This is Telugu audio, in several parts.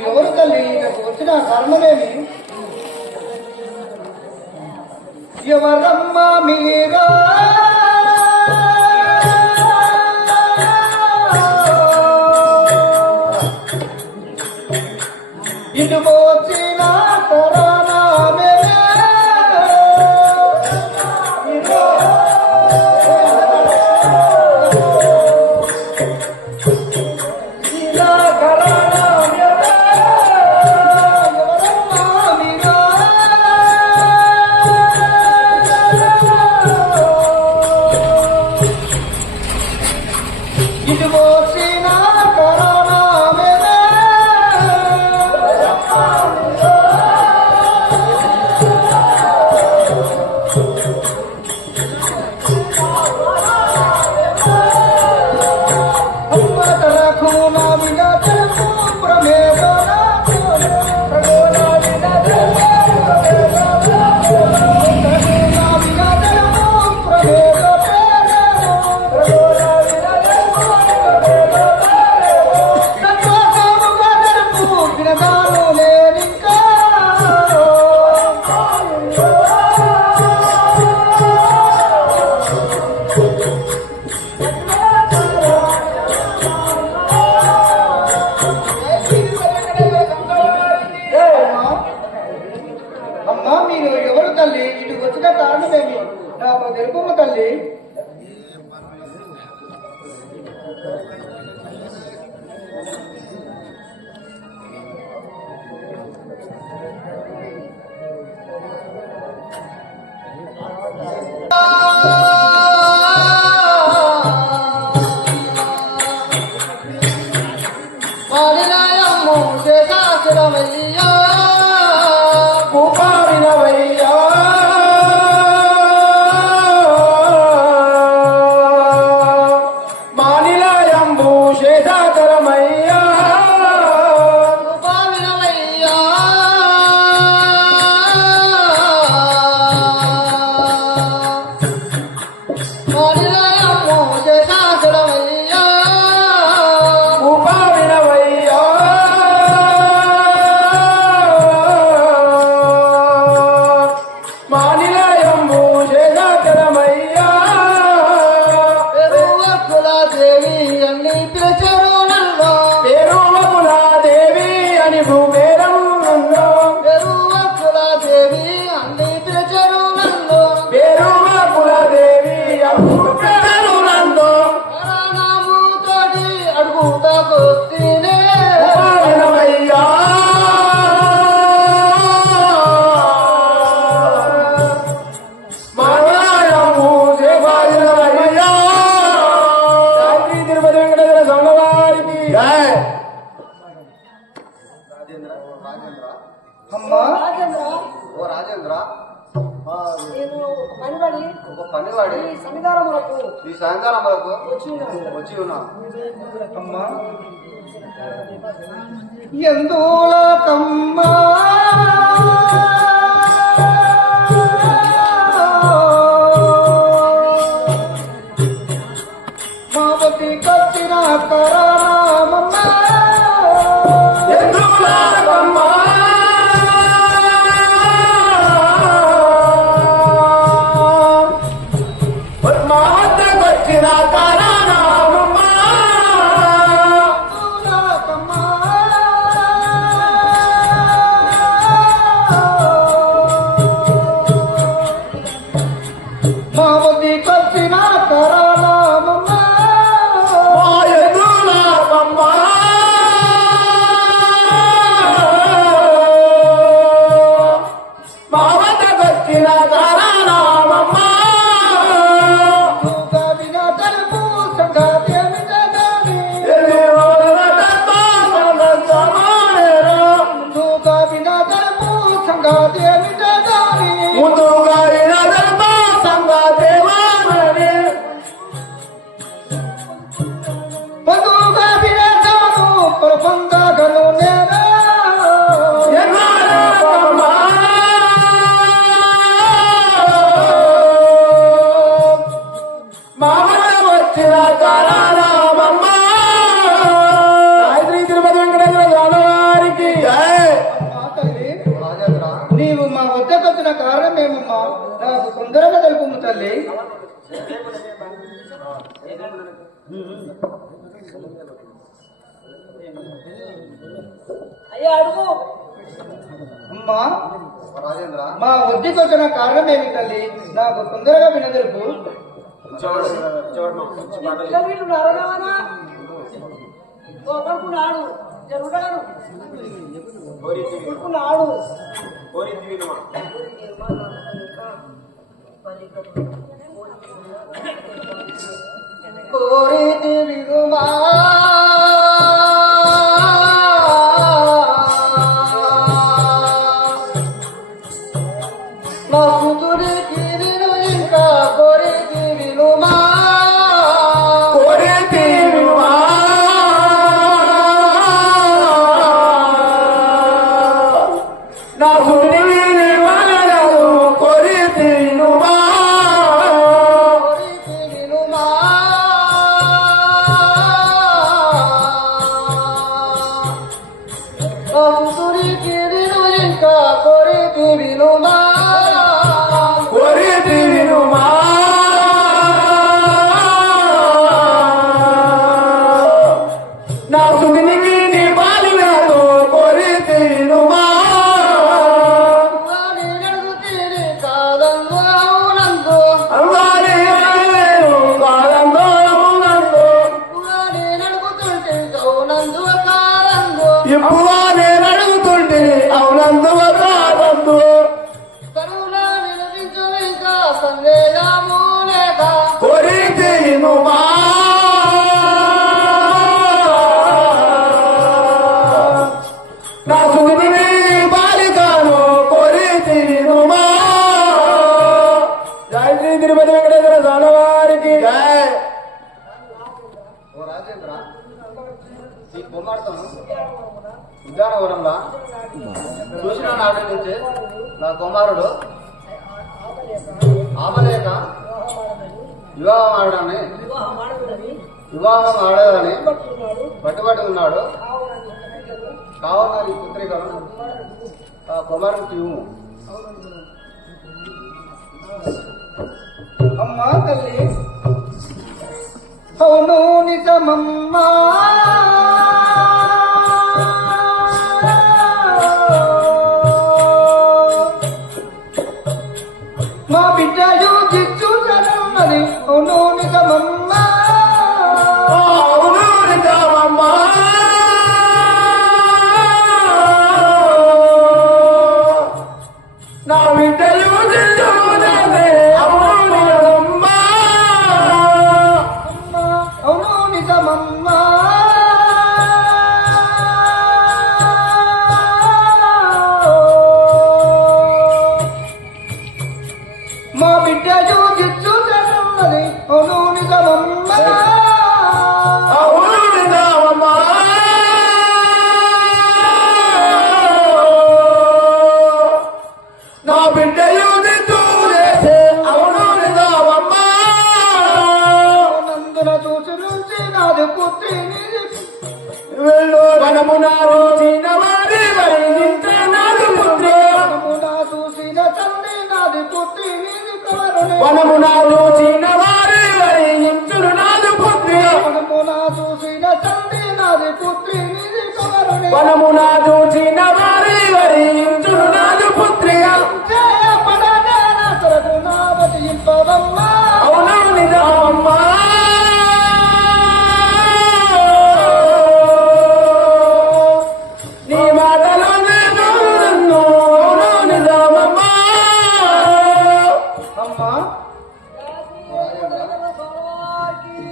ఎవరు తల్లి వచ్చిన కారణమేమి? ఎవరమ్మా మీరా? ఇటు వచ్చిన కరణమే తల్లి ఇటు వచ్చిన కారణమేమి? నాకు తెలుపమ్మ తల్లి. ఈ సాయంకాలములకు వచ్చి ఉన్నా. అమ్మా ఎందులకమ్మా మావతి కట్టిన కరణమమ్మా ఎందులకమ్మా తెలుపు మామల వచ్చిన కారణమమ్మ గాయత్రి తిరుపతి వెంకటేశ్వర స్వామి వారికి అమ్మా తల్లి రాజేంద్ర నీవు మా వద్దకు వచ్చిన కారణం ఏమమ్మా నాకు తొందరగా తెలుపు తల్లి. అయ్యా అడుగు. అమ్మా రాజేంద్ర మా వద్దకు వచ్చిన కారణం ఏమి తల్లి నాకు తొందరగా వినదెలుపు. ఇలా వీళ్ళు నరగానా ఒకడుకున్నాడు జరుగుతాడు కొడుకున్నాడు కోరితి వినుమా నా కూతురికి నేను ఇంకా కోరితి వినుమా కోరితి వినుమా నా సుడిని వాడను కోరితి వినుమా కోరితి వినుమా నా కూతురికి నేను ఇంకా కోరితి వినుమా కోరితి వినుమా నా సుడిని నీ బాలినాడు కోరితి వినుమా నేనడుగుతీని కాదందు అవునందు అల్లారి అల్లేరు కాలంలో అవునందు నేనడుగుతుంటే అవునందు కాదందు ఇప్పుడు నేను అడుగుతుంటే అవునందు కాదందు కరుణ వినిపించు ఇంకా సందేహము లేక కోరితి వినుమా నా సుడిని బాలికాను కోరితి వినుమా జై శ్రీ తిరుపతి వెంకటేశ్వర స్వామి వారికి జై ఓ రాజేంద్ర ఈ కుమార్తెను ఉద్యానవనంలో చూసిన నాటి నుంచి నా కుమారుడు ఆపలేక వివాహం ఆడదని పట్టుబట్టి ఉన్నాడు. కావున ఈ పుత్రికను ఆ కుమారుడికి ఇవ్వు. అమ్మా తల్లి అవును నిజమమ్మా మా బిడ్డలు జిచ్చుతనున్నది అవును నిజమమ్మా అవును నిజమమ్మా నా బిడ్డలు దిద్దుకున్నది అవును నిజమమ్మా అమ్మా అవును నిజమమ్మా మా బిడ్డలు జిచ్చుతనున్నది అవును నిజమమ్మా అవును నిజమమ్మా నా బిడ్డలు దిద్దుకునేసే అవును నిజమమ్మా నందున చూసి నుంచి నాది పుత్రి వెళ్ళు వనమున రోజున వారి వరించే నాడు పుత్రి మనమున చూసిన తండ్రి నాది పుత్రి కవరుని వనమున రోజున వారి వరించును నాడు పుత్రి మనమున చూసిన తండ్రి నాది పుత్రి కవరుని వనమున చూచిన వారి వరించును నాడు పుత్రి జయపడనే నా కొరకు నా వదిలింపవమ్మా అవును నిజమమ్మా నీ మాటలు నన్ను అవును నిజమమ్మా అమ్మా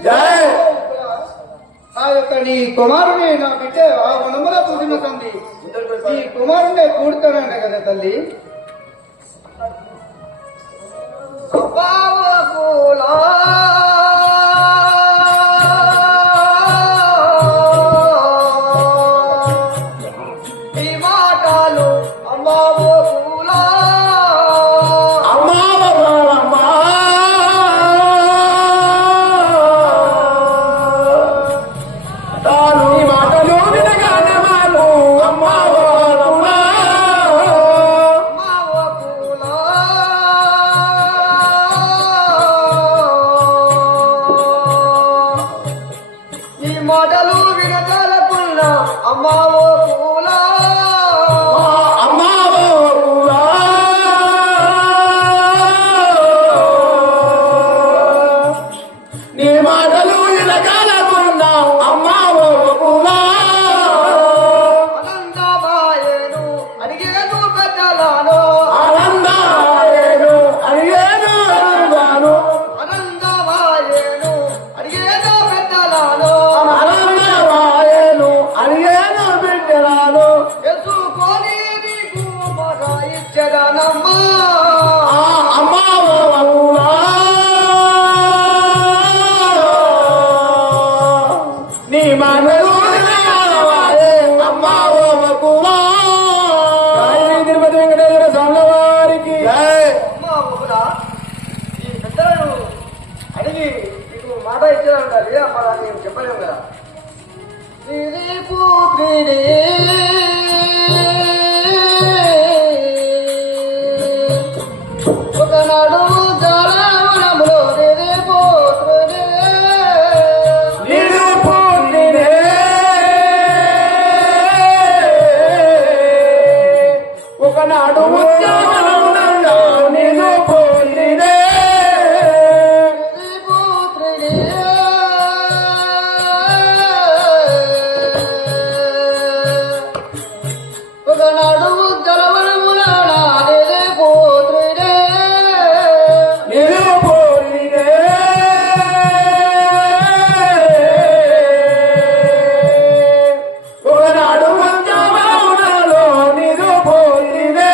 జై ఆ యొక్క నీ కుమారుని నా బిడ్డ ఆ వనమున చూసిన తండ్రి ఈ కుమారుని కూడుతానంట కదా తల్లి బావకులా ఈ మాటలు అమ్మావకులా అమ్మా అమ్మావో పూలా నీ మాటలు ఇలగాలకున్నా అమ్మా ఓ పూలా అనందమాయేను అడిగేను పెద్దలాను ఆనందాయేను అడిగేను అడుగాను అనందమాయేను అడిగేను పెద్దలాను ఆనందమాయేను అడిగేను బిడ్డలాను ఎత్తుకొని నీకు మాట ఇచ్చదనమ్మా అమ్మా ఓ పూలా నీ మాటలు ఇలగాలవాయే అమ్మా ఓ పూలా తిరుపతి వెంకటేశ్వర స్వామి వారికి అమ్మా ఒకరా ఈ పెద్దలను అడిగి నీకు మాట ఇచ్చేదంటారు అమ్మా నేను చెప్పలేము కదా శ్రీ పుత్రిని ఒకనాడు జలవనములో శ్రీ పుత్రిని నిన్ను పొందినే ఒకనాడు ఉద్యమనంలో నిన్ను పొందినే ఒకనాడు జలవనముల నాదే పోత్రుడే నిన్ను పొందినే ఒకనాడు ఉద్యమనంలో నిన్ను పొందినే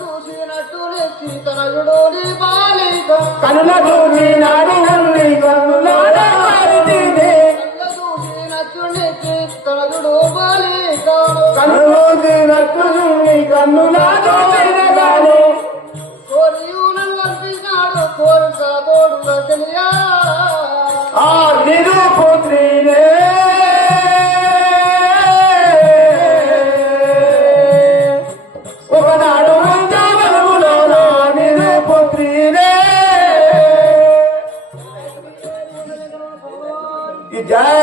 చూసినట్టు నెచ్చి తనయుడోని బాలిక కనులకు నాడు ఉంది కనులాడ మారితినే చూసినట్టు నెచ్చి తనయుడు బాలిక కన్నులు తినట్టుని కన్నులాడు తినగానే కోరియునంపినాడు కోరిక తోడుగా తెలియా ఆ నిరుపుత్రినే ఒకనాడు వందవనములో నిరుపుత్రినే ఈ జయ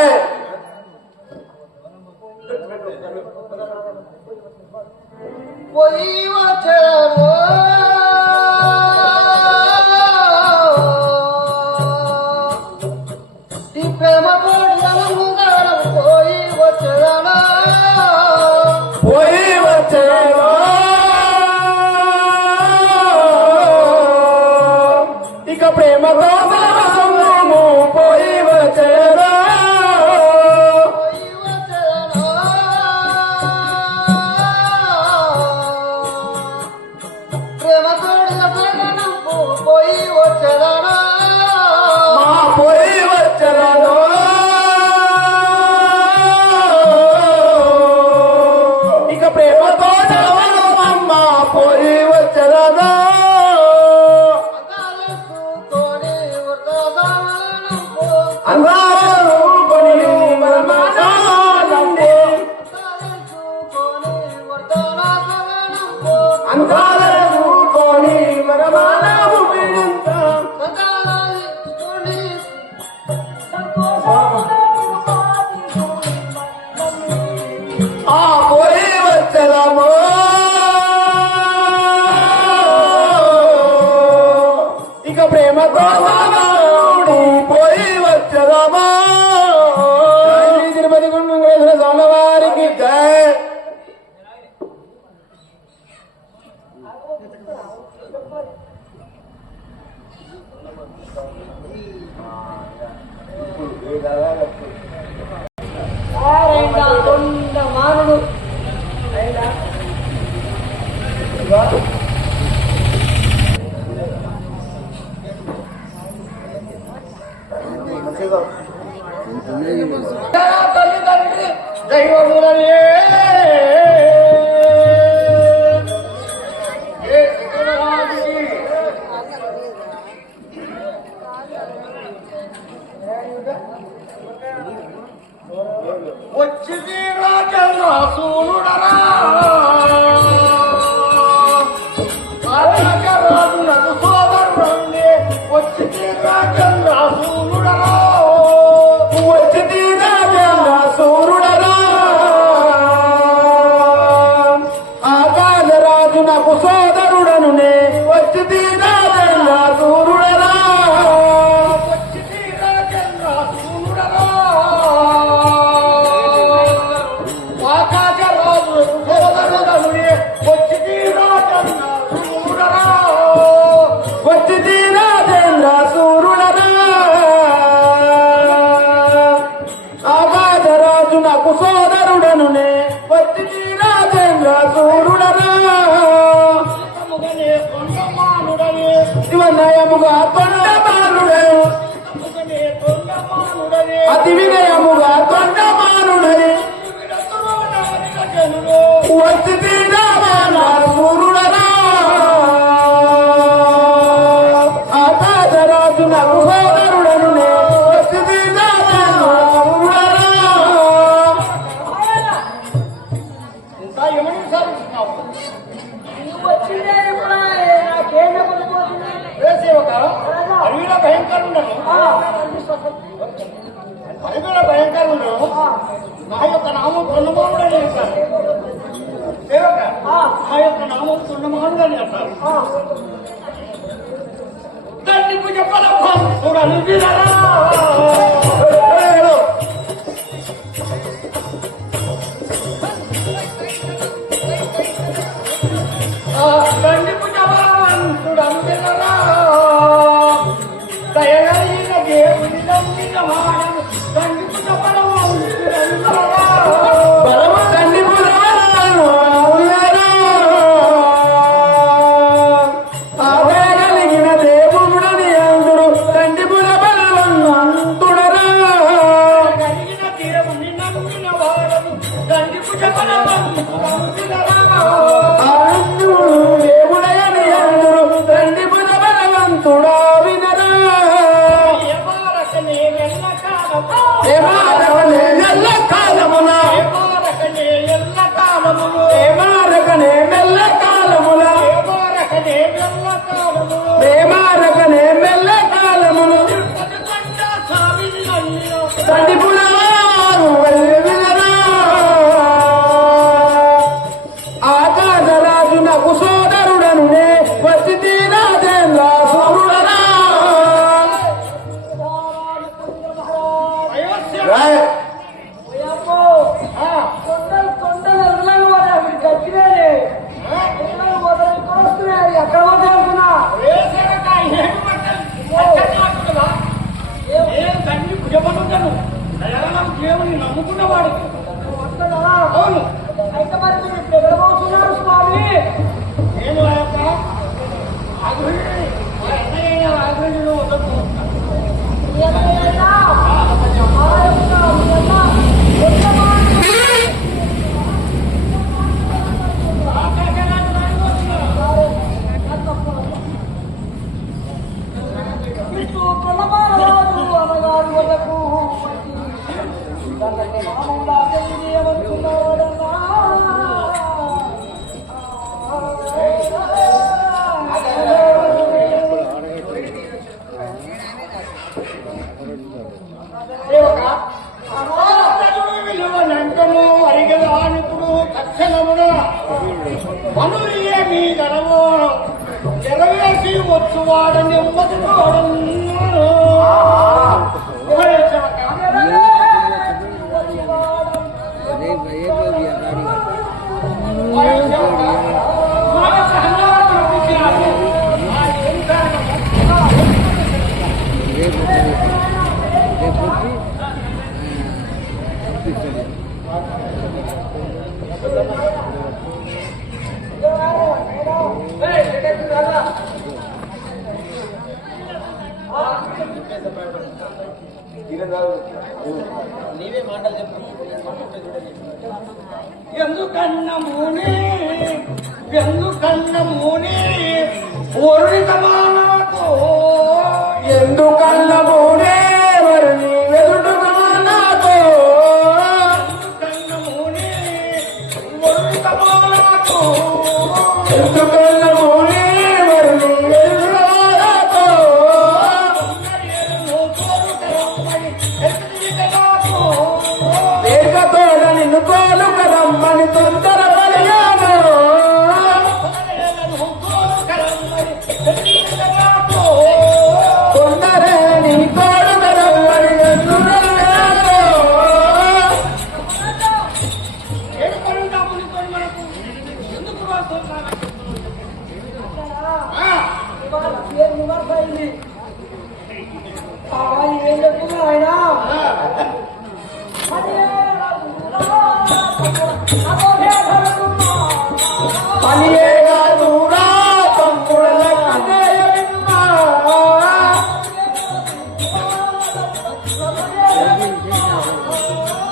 పోయి వచ్చేమో ఈ ప్రేమ కోడలం పోయి వచ్చేదానా పోయి వచ్చేవో ఇక ప్రేమతో సర్వసంగము పోయి వచ్చేవో పోయి వచ్చేదానా ప్రేమ కోడలం పోయి వచ్చేదానా మా పోయి వచ్చరలో ఇక ప్రేమతో అమ్మ పోయి వచ్చరలో అందరూ కొని మనమానాలంటే అందరూ కొని మనమానము వినంత ఆ పోయి వచ్చరమో ఇక ప్రేమతో పోయి వచ్చరమో తిరుపతి గుండ్రేశ్వర స్వామి వారికి జయ మానుడు తల్లిదండ్రి దైవములనే ఏ శిఖరరాజుకి వచ్చింది రాజరాసూనుడరా రాజు సోదరుణ్ణి వచ్చింది రాజరాసూనుడరా వచ్చింది రాజరాసూనుడరా శివనయముగా తొండమానుడే అతి వినయముగా తొండమానుడే వచ్చి సూర్యుడరా ఆకాశరాజు నాకు సోదరుడను వచ్చి ఇంకా ఏమని సాధిస్తున్నావు? నువ్వు వచ్చిందే ఇప్పుడు నాకేం చెప్పకపోతుంది ఏ సేవక అడవిలో భయంకరుండను అడవిలో భయంకరుండు నా యొక్క నామం తొండమానుడని అంటారు. సేవక నా యొక్క నామం తొండమానుడని అంటారు. దండిపు చెప్పలమ్మా చూడాలి వీరరా. దండిపు చెప్పలవంతుడు అందినరా దయగలిగిన దేవుని నమ్మిన వాడను దండిపు చెప్పలవంతుడు అందినరా. బలము తండ్రి ఆదరగలిగిన దేవుడని అందుడు తండ్రి బలవంతుడరా కలిగిన దేవుని నమ్మిన వాడను దండిపు చెప్పలవంతుడు అందినరా. దేవుడని అందుడు తండ్రి బలవంతుడా వినరా ఏమారకనే ఎల్లకాలము ఏమారకనే ఎల్ల కాలమున ఏమారకనే ఎల్లకాలములు ఏమారకనే మెల్ల కాలముల ఏమారకనే ఎల్లకాలములు ఏమారకనే మెల్ల కాలములు పదకొండ స్వామిని నమ్మిన తండ్రి పులవారు వినరా ఆకాశరాజు నాకు సోదరుడను వచ్చి తీరాజేంద్ర సూరుడరా అయోధ్య కొండలు ఎర్రగా పోతాయి గచ్చినాయి ఎర్రగా పోతాయి కోస్తున్నాయి ఎక్కడ పోతాయి అనుకున్నా దేవుని నమ్ముకున్నవాడు వస్తుందా అవును. అయితే మరి మీరు ఇప్పుడు ఎక్కడ పోతున్నారు స్వామి నేను ఆ యొక్క ఆగ్రహి మా అన్నయ్య ఆగ్రహిలో వద్దకు మీ అన్నయ్య ఆ యొక్క మీ అన్న ఇటు కొలమారాజు అనగారు వరకు దానికి మామూలు తెలియవస్తున్నాడన్నా విలువనంటను అరిగదానిపుడు తక్షణమున పనులు ఏమీ గలవో ఎరవేసి వచ్చువాడ నెమ్మదిపోవడం ఎందుకన్నమూని పూర్ణితమానకు ఎందుకల్ల మూడే వరుని వెదుడుగా నాతో కన్నమూని పూర్ణితమానకు ఎందుకల్ల మూడే వరుని వెదుడుగా నాతో వేగతోడ నిన్ను కోలు కదమ్మని తొందర పడియాను తొందరే నీ కోలు కదమ్మని ఎన్నున్నాను ఏం విమర్శ అయింది ఏం చెప్తున్నా ఆయన అదే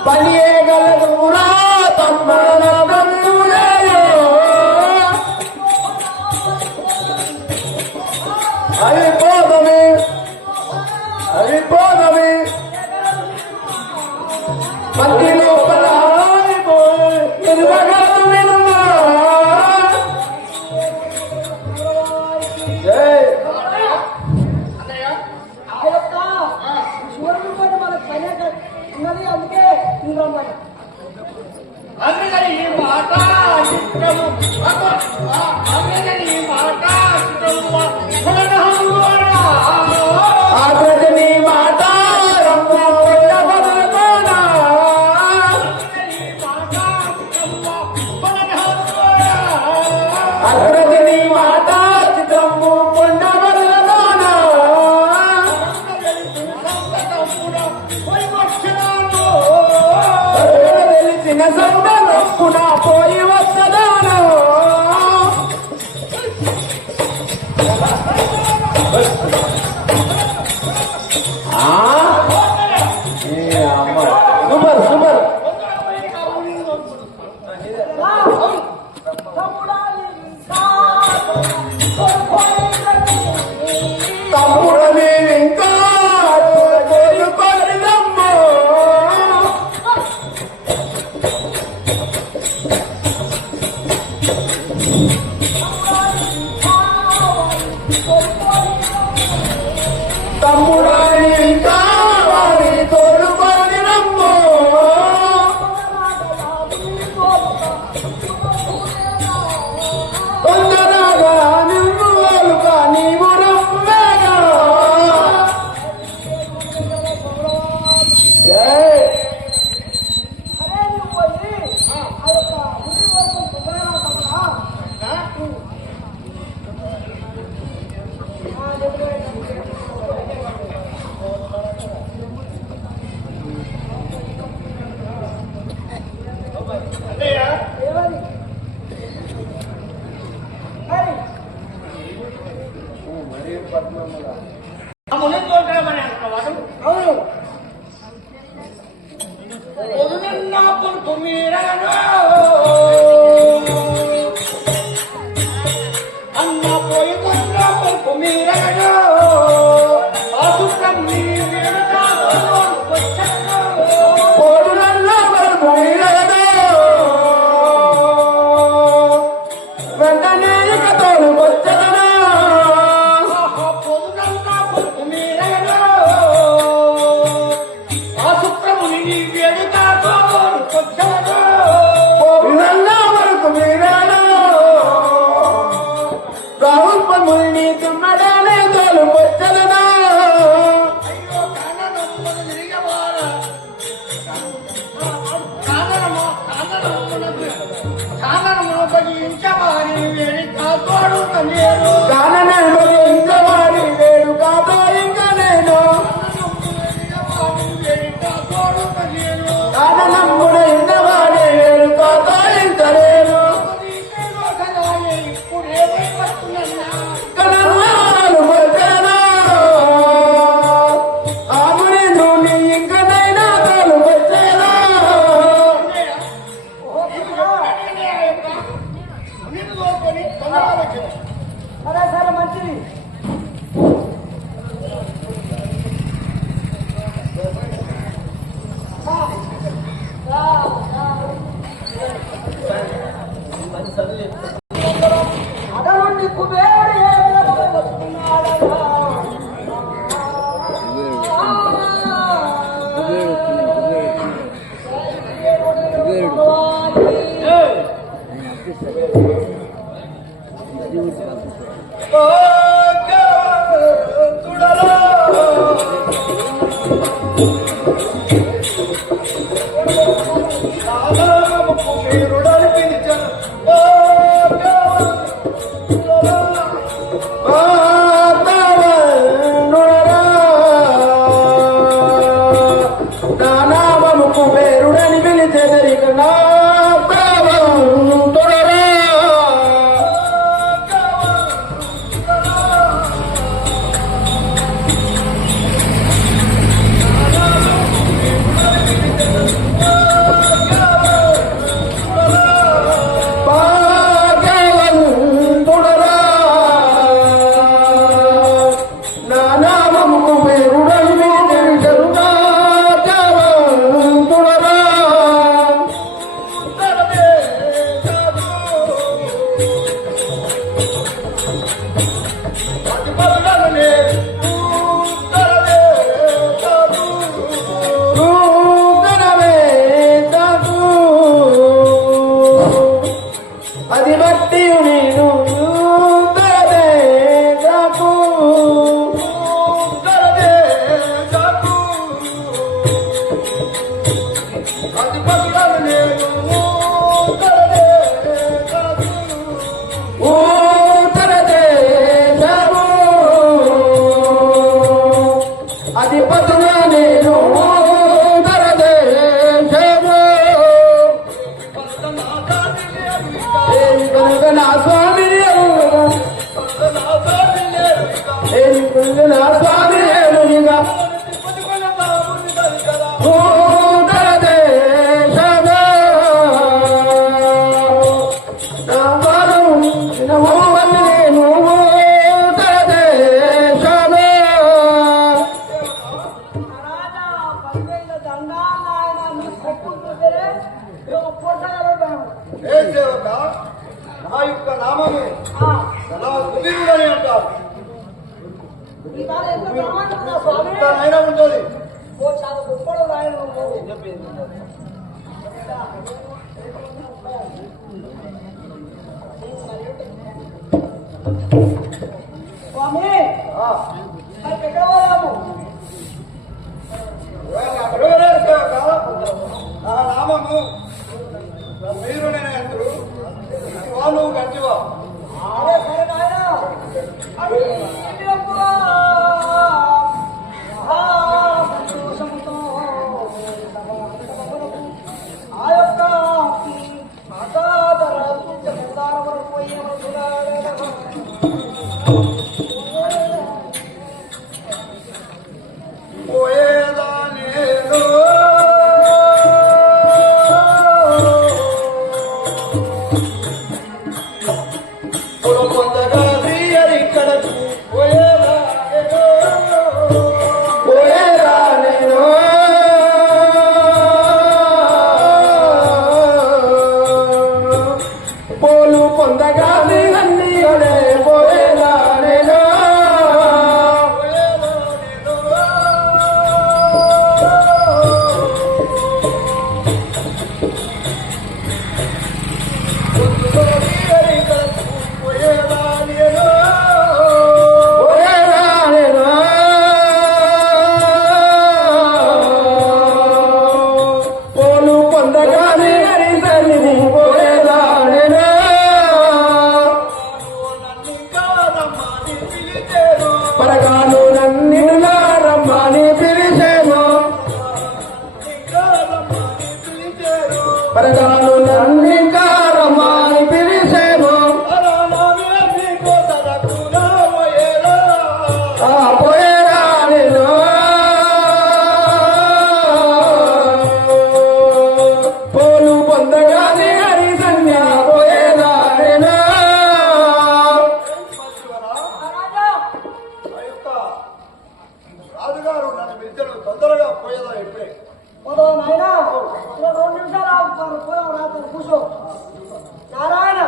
పనియగలదురా తమ్ముల బంధువులేయో అయిపోదమే అయిపోదమే పత్తి లోపల నిలవగలదు వినుమా జై అన్నయ్య ఆ యొక్క శివుడు కూడా మన పని ఉన్నది అందుకే రమ్మని అందుకని ఈ మాట చిత్రము అందుకని ఈ మాట చిత్రము ఆగ్రజని మాట రమ్ము బదులుకోనా అగ్రజని మాట చిత్రము కొండ బదులుకోనా తెలిసిన సందర్భున పోయి వస్తదాను సూపర్ సూపర్ తమ్ముడని ఇంకా కోరుకోరిదమ్మో తమ్ముడని ఇంకా వారి కోరుకోరిదమ్మో తొందరగా నువ్వు వాళ్ళుగా నీవు రమ్మేగా జై అరే నువ్వు పోయి ఆ యొక్క ఊరి వరకు సుఖాలా అన్నయ్య ఏమని అరే ఆ ముని తోటమని అంటారు అవును పొదునన్నా కొడుకు మీరాను అన్న పోయి కొన్న కొడుకు మీరాను అసుప్రం నీ వేడుతాను వచ్చాను పోడునల్ల మరుమూరదో వెంటనే ఇక తోడు వచ్చదనా పొదునన్నా కొడుకు మీరాను అసుప్రముని నీ వేడుతాను వచ్చాను అధిపతిగా నేను దరదేశము ఏమి కనుక నా స్వామి ఏమి కనుక నా స్వామి ఏలునిగా దరదేశము నా వారం నేను దరదేశము రాజా పదివేల దండాలు ఆయన నీ కొట్టుకుంటే పొట్టగలటాను ఏ సేవక నా యొక్క నామము ఎలా కుబీరుడని అంటారు. ఈ కాలం ఎంత ప్రమాణం స్వామి అయినా ఉంటుంది. ఓ చాలా గొప్పడు రాయన స్వామి మరి ఎక్కడ పోయాము అడగలే సేవక నా నామము వీరుడని అంటారు. వాళ్ళు గట్టివా అరే సరే నాయన అది ఇండియా సంతోషంతో ఆ యొక్క అసాధర వరకు పోయే పోయేదా నేను పొందగా ఇక్కడకు పోయేదా పోయేరా నేను పోలు పొందగా అన్నీ పోయేరా నేను పోయేరా నేను పోలు పొందగా హరితల్లి పోయేరా నేను పరగాలు నన్నిలా రమ్మని పిలిచేను పరగాలు నన్నింకా రమ్మని పిలిచేను పోయేరా నేను పోలు పొందగానే హరిధన్య పోయేరా నేను రాజా రాజుగారు నన్ను విద్యను తొందరగా పోయేదా ఇప్పుడే పోదాం నాయన ఇలా 2 నిమిషాలు ఆగుతారు పోదాం రాత్రి కూర్చో నారాయణ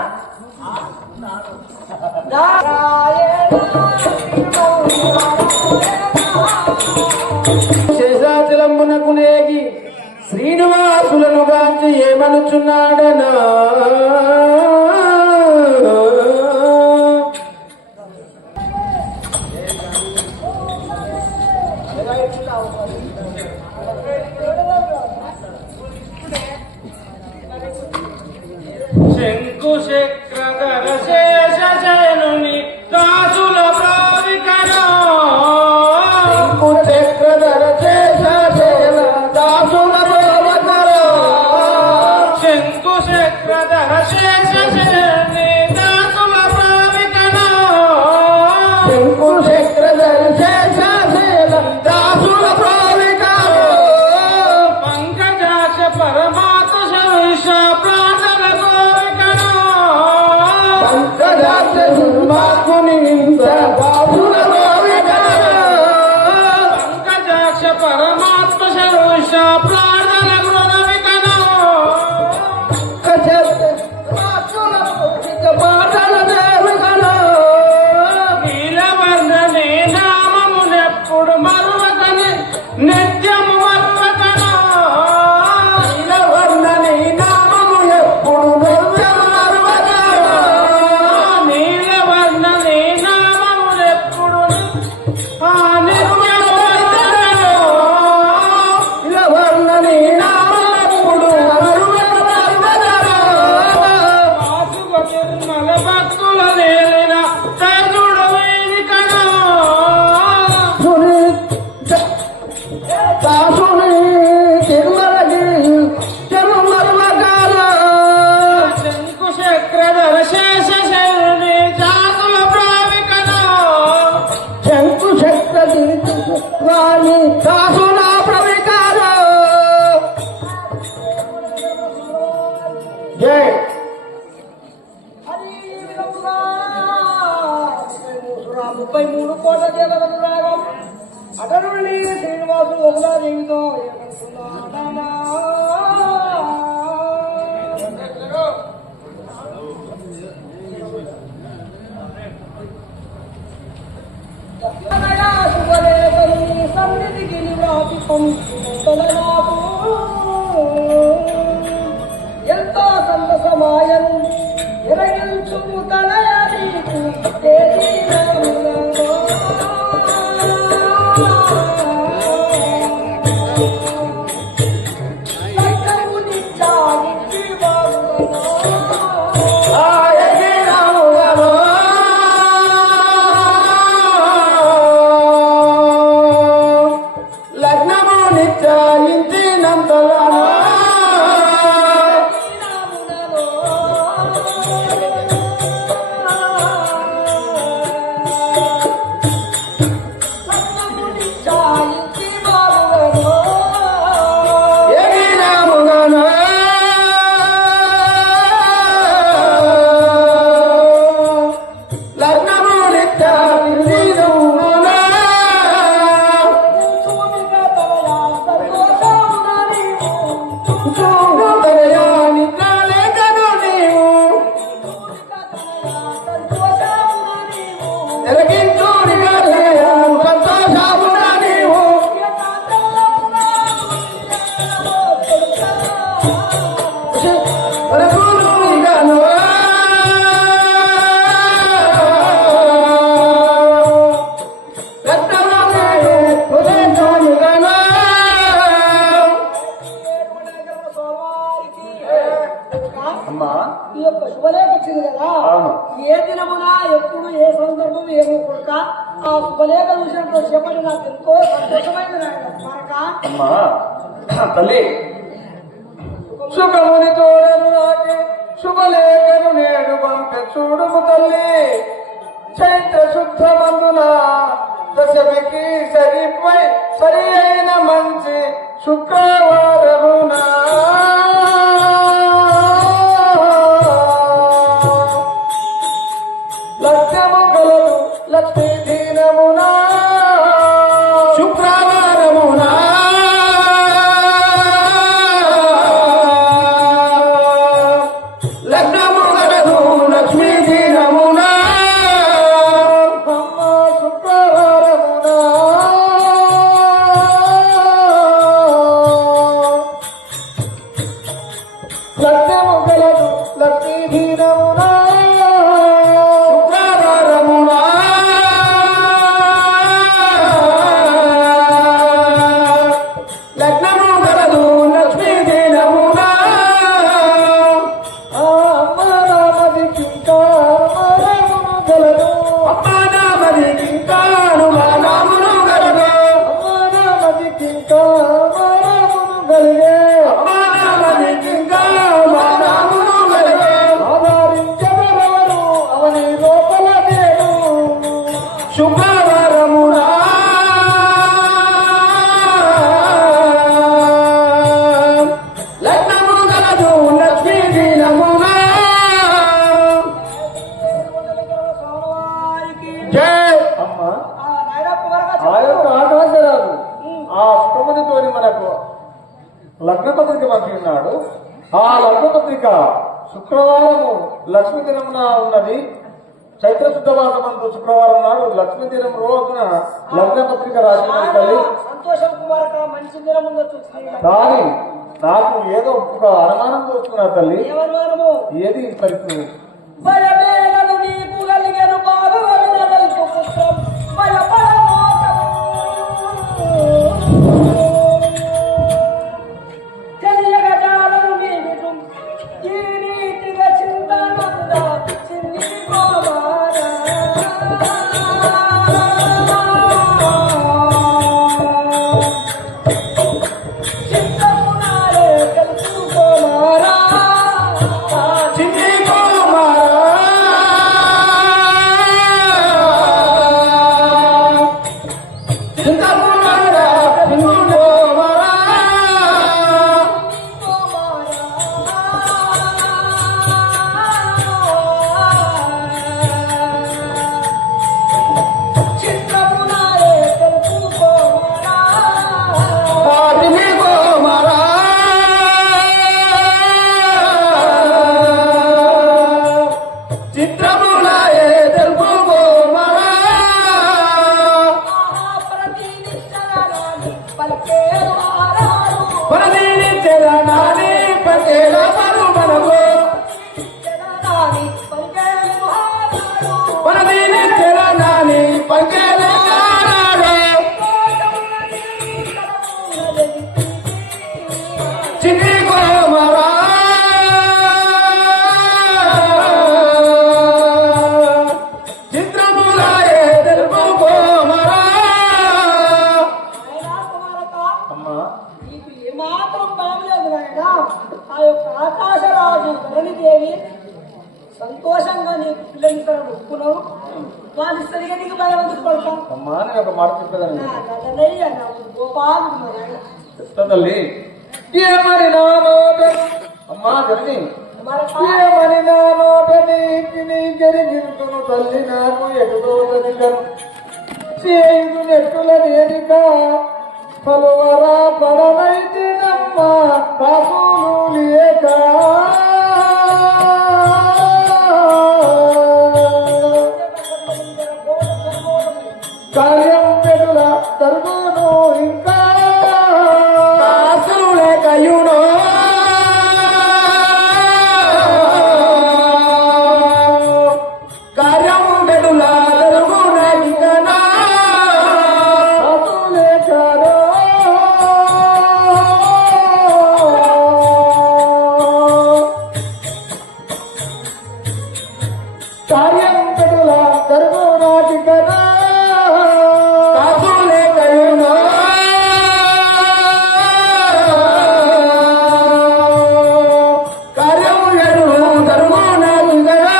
శేషాచలంబునకు నేగి శ్రీనివాసులను గాంచి ఏమనుచున్నాడనా శంకు చక్రధర శేషజనుని దాసుల ప్రావికరా చక్రధర శేషశైల దాసుల దేవతరా శంకు చక్రధర శేషజనుని దాసుల ప్రావికరా శంకు చక్రధర శేషశైల దాసుల ప్రావికరా పంకజాక్ష పరమాత్మ శవిష ప్రార్థన కోరికరా పంకజాక్ష దుర్మార్గుని హింస బాబుల ప్రావికరా పంకజాక్ష పరమాత్మ శవిష ప్రార్థన గృహవికరా పాటల దేవతరా నీలవర్ణనే నామమునెప్పుడు మరువకని నిత్యము మరువకనా నీలవర్ణని నామము ఎప్పుడు నిత్యము మరువకనా నీలవర్ణనే నామమునెప్పుడు నిత్యము మరువకనా నీలవర్ణని దాసుని తిరుమలకి తిరుమలగాల శంకు చక్రధర శేష శైలి జాతుల ప్రావికను శంకు చక్ర వాణి దాసుల ప్రవికార జై అది విధముగా 33 కోట్ల దేవతలు రాగం అతనుడి శ్రీనివాసుడు ఒకలా జీవితం ఏమనుకున్నాడా సన్నిధికి నివాసితం ఎంతో సంతసమాయను ఎరగించు తలయాలి ఈ యొక్క శుభలేఖ వచ్చింది కదా ఏ దినమున ఎప్పుడు ఏ సందర్భం ఏమో కొడుక ఆ శుభలేఖ విషయంలో చెప్పండి నాకు ఎంతో సంతోషమైంది అమ్మా తల్లి సుఖముని తోడను నాకే శుభలేఖను నేడు పంపే చూడుము తల్లి చైత్ర శుద్ధ మందున దశమికి సరిపై సరి అయిన మంచి శుక్రవారమునా లక్ష్యము గలదు లక్ష్మీ దీనమునా శుక్రవారమునా లగ్నము గలదు లక్ష్మీ దీనమునా అమ్మ శుక్రవారమునా లగ్నము గలదు లక్ష్మీ దీనమునా శుక్రవారమునా లగ్నము గలదు లక్ష్మీ దీనమునా జై అమ్మ ఆ యొక్క ఆకాశరాజు ఆ శుభమునితోని మనకు లగ్నపత్రిక పంపినాడు. ఆ లగ్నపత్రిక శుక్రవారము లక్ష్మీ దినమున ఉన్నది. చైత్ర శుద్ధవాసమందు శుక్రవారం నాడు లక్ష్మీ దినం రోజున లగ్న పత్రిక రాసిన తల్లి సంతోషం కుమారక మంచి దినం ఉండొచ్చు కానీ నాకు ఏదో ఒక అనుమానం చూస్తున్నా తల్లి. ఏమనుమానము? ఏది పరిస్థితి? భయమేగను నీకు కలిగెను బాగు వదినదల్పు పుత్రం భయపడమోకము తెలియక జాలను నీ విటు ఈ రీతిగా చింతనందా చిన్ని కోమారా లేదు ఆరాడు పరదీని చెరనాని పటేల పరుమనము జననాని పలికేను ఆరాడు పరదీని చెరనాని పటేల కారాడు చిన్ని కోమరా చిత్రములాయే తెలుపు కోమరా అమ్మా నీకు ఏమాత్రం భయం లేదు నాయన ఆ యొక్క ఆకాశరాజు ధరణిదేవి సంతోషంగా నీకు పిల్లలిస్తాను ఒప్పుకున్నావు వాళ్ళు సరిగా నీకు భయం ఎందుకు పడతాం అమ్మా నేను ఒక మాట చెప్పేదాన్ని కదనయ్య నాకు గోపాలు నాయన చెప్తా తల్లి ఏమని నా నోట అమ్మా జల్లి ఏమని నా నోట నీకెరిగింతును తల్లి నాకు ఎటుదోదనికను చేయుడు నెట్టుల నేనిక పలువరా పడవైతినమ్మా కాసులు లేక కార్యం పెడుల తరుగును ఇంకా కాసులు లేకయునో కార్యం పెడుల తరుగున ఇంకా కాసులు లేకరో కార్యం పెడుల తరుగున ఇంకా కాసులే కయునో కార్యము ఎడును ధర్మోనలుగనా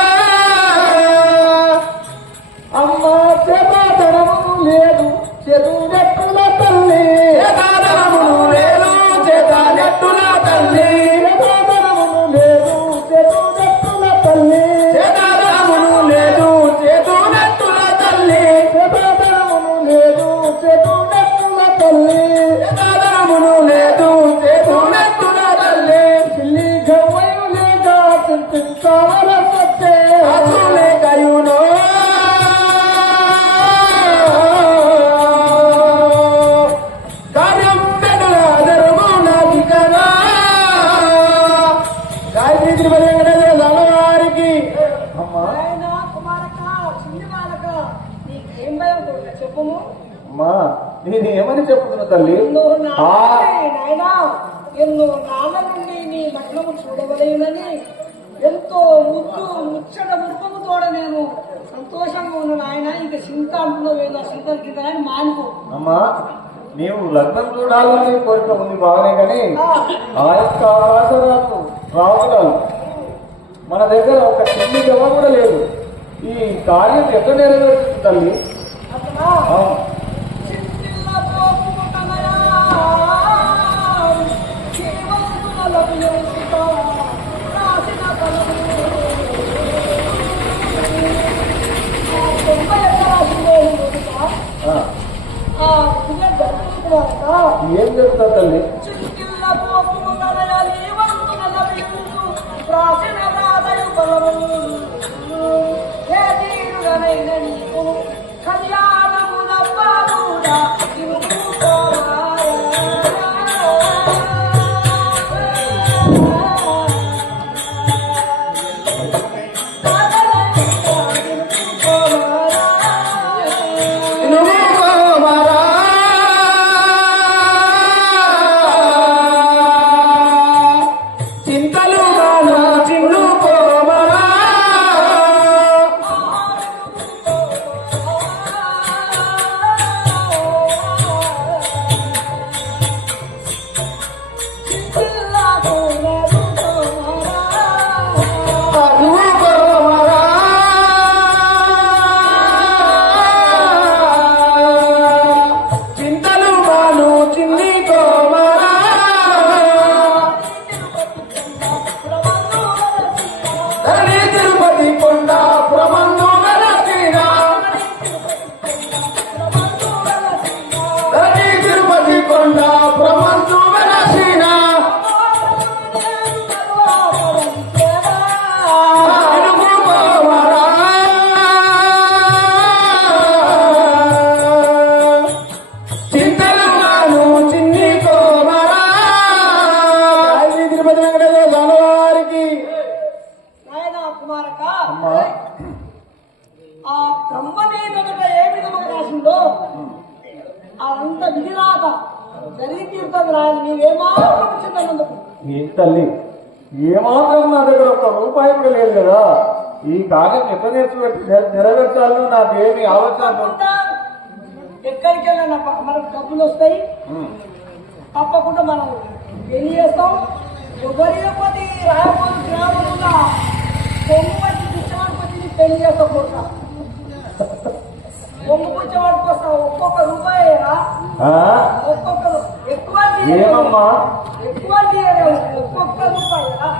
అమ్మ చేతాదనము లేదు చేతులెట్టుల తల్లి చేతాదనము లేదు చేతాలెట్టుల తల్లి చేతాదనము లేదు చేతులెట్టుల తల్లి చేతాదనము లేదు చేతులెట్టుల తల్లి చేతాదనము లేదు చేతులెట్టుల తల్లి చేతాదనము లేదు చేతులెట్టుల తల్లి చిల్లి గవ్వయు లేక చింతించావల సత్తే అసులే కయునో కార్యం పెడుల ధర్మోనధికనా గాయత్రి తిరుపతి వెంకటేశ్వర స్వామివారికి అమ్మా నాయన కుమారక చిన్ని బాలక నీకేం భయం కొడుక చెప్పుము అమ్మా నేను ఏమని చెప్పుతున్నా తల్లి ఎన్నో ఆ నాయనా ఎన్నో నాన్న నుండి నీ లగ్నము చూడవలేనని ఎంతో ముద్దు ముచ్చట ముఖముతోడ నేను సంతోషంగా ఉన్న నాయన ఇంకా చింత అంటున్నావు ఏదో చింత కింద అని మానుకో అమ్మా నీవు లగ్నం చూడాలని కోరిక ఉంది బాగానే కానీ ఆ యొక్క ఆశరాకు రావుగారు మన దగ్గర ఒక చిన్ని గవ కూడా లేదు ఈ కార్యం ఎక్కడ నెరవేరుతుంది తల్లి అతనా అవును. చింతిల్ల పోకుముటనయా, జీవంతులకు ఎంపిక, రాసిన ఫలము. ఆ 90 ఎకరాల భూమి మొదట, ఆ, ఆ భూమి గర్భిణికుమారట, ఏం చెప్తావు తల్లి చింతిల్ల పోకుముటనయా, జీవంతులకు ఎంపిక, రాసిన రాధయు ఫలము. ఏ తీరుగనైన నీకు కళ్యాణమున పాలుడా నువ్వు కోమరా జరిగి తీరుతుంది నాయన, నీవేమాత్రం చిన్నందుకు. ఏంటి తల్లి, ఏమాత్రం నా దగ్గర ఒక్క రూపాయి కూడా లేదు కదా. ఈ కార్యం ఎక్కడ నెరవేర్చాలో నాకేమి ఆలోచన. తప్పకుండా ఎక్కడికి వెళ్ళినా మనకు డబ్బులు వస్తాయి, తప్పకుండా మనం పెళ్లి చేస్తాం. ఎవరి కొద్ది రాయపోతే గ్రామంలో పొంగు వచ్చి పుచ్చేవాడికి వచ్చి నీకు పెళ్లి చేస్తాం. కూడా పొంగు పుచ్చేవాడికి వస్తాం. ఒక్కొక్క రూపాయేనా, ఒక్కొక్కరు ఎక్కువ ఏమమ్మా ఎక్కువ ఒక్కొక్క రూపాయేనా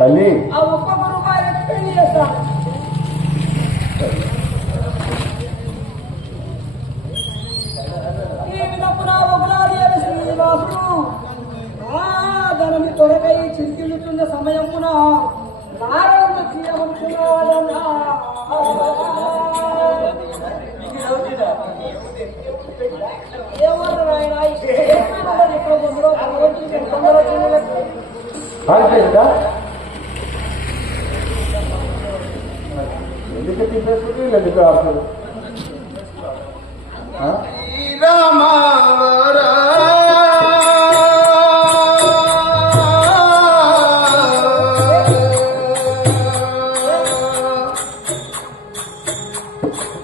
తల్లి, ఆ ఒక్కొక్క రూపాయలు పెళ్లి చేస్తాం. ఈ విధమున ఒకనాడు శ్రీనివాసుడు ధనము కొరకై చింతిల్లుతున్న సమయమున నారాయణ చేయమనుకున్నాడన్నా. ఎవరు నాయన ఇక్కడ ముందులో ఎందుకు తీసేస్తుంది ఎందుకు ఆడుతుంది?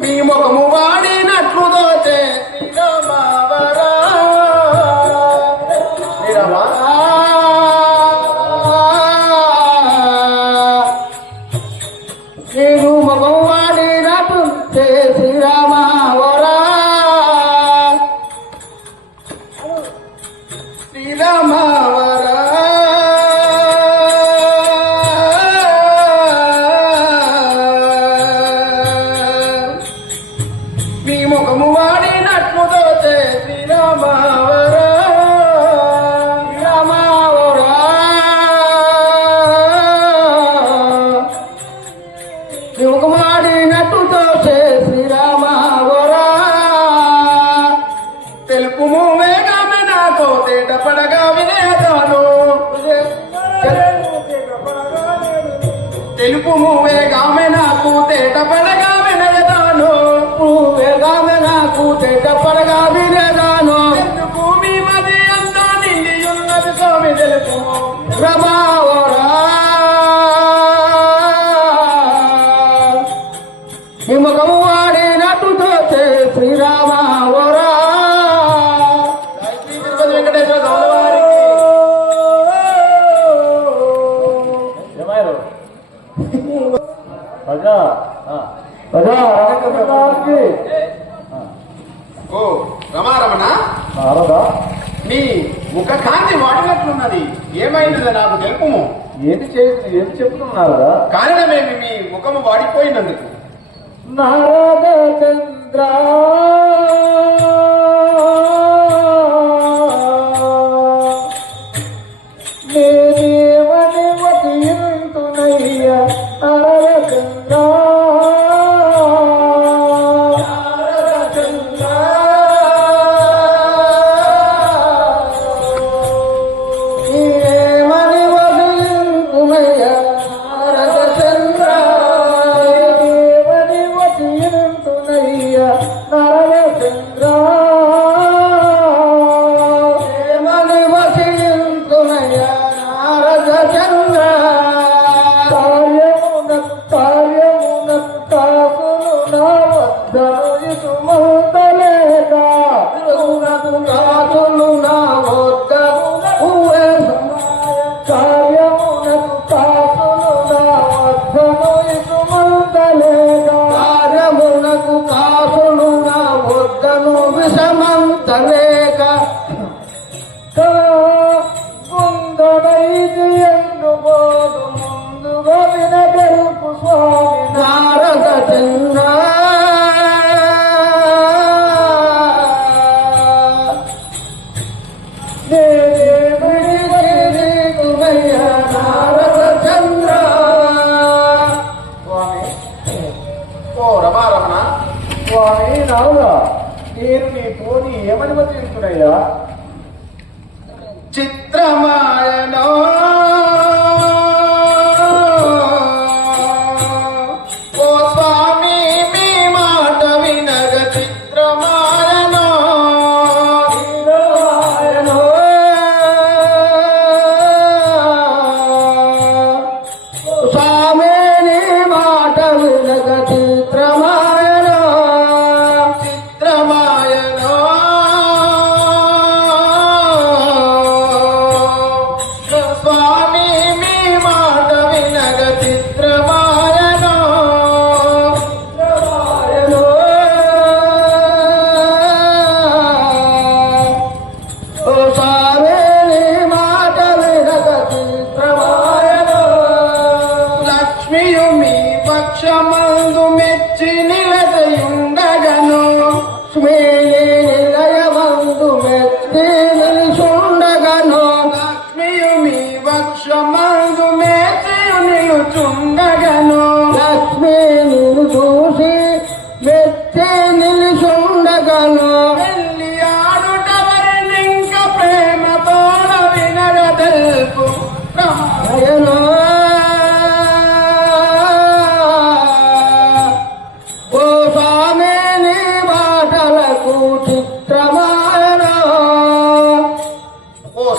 మీ ముఖము వాడినట్లు దోచే శ్రీరామవరా. నేను ముఖము వాడినట్లు శ్రీరామవరా. శ్రీరామవరా మీ ముఖము వాడినట్లు దోచే శ్రీరామవరా. శ్రీరామవరా మీ ముఖము వాడినట్లు దోచే శ్రీరామవరా. తెలుపుము వేగమే నాతో తేట పడగా వినేదాను. తెలుపుము వేగామె నాకు తేట పడగా వినేదాను. వేగామె నాకు తేట పడగా వినేదాను. భూమి మది అంతా నిండి ఉన్నది స్వామి తెలుపు రమావరా. ఈ ముఖము వాడినట్టు తోచే శ్రీరామవరా. వెంకటేశ్వర స్వామి వారికి ఏమారు ప్రజా ప్రజా రంగకి ఓ రమారమణ, నారదా, నీ ముఖ కాంతి వాడినట్లున్నది. ఏమైంది నాకు తెలుపుము. ఏది చెప్తున్నారా? కారణమేమి మీ ముఖము వాడిపోయినందుకు? నారద చంద్ర నేనేమని వదిలింటునయ్యా నారద చంద్ర. ఏమని వదిలింటునయ్యా నారద చంద్ర. నేనేమని వదిలింటునయ్యా నారద చంద్ర. ఏమని వదిలింటునయ్యా నారద చంద్ర. కార్యమునకు కాకులు నా వద్దను ఇసుమంతలేక. నాకు కాదులు నా వద్దకు నువ్వే కార్యమునకు కాకులు నా వద్దను ఇసుమంతలేక. కార్యమునకు కాసులు నా వద్దను విషమంతలేక. ముందనైది ఎందుబోదు ముందుగా వినగలుపు స్వామి నారద చంద్ర. నీకునయ్యా నారద చంద్ర. ఓ రమారమణ, స్వామి నావుగా నేను నీ తోని ఏమని వదిలిస్తున్నాయ్యా? చిత్రమాయనో ఓ స్వామి మీ మాట వినగ. చిత్రమాయనో చిత్రమాయనో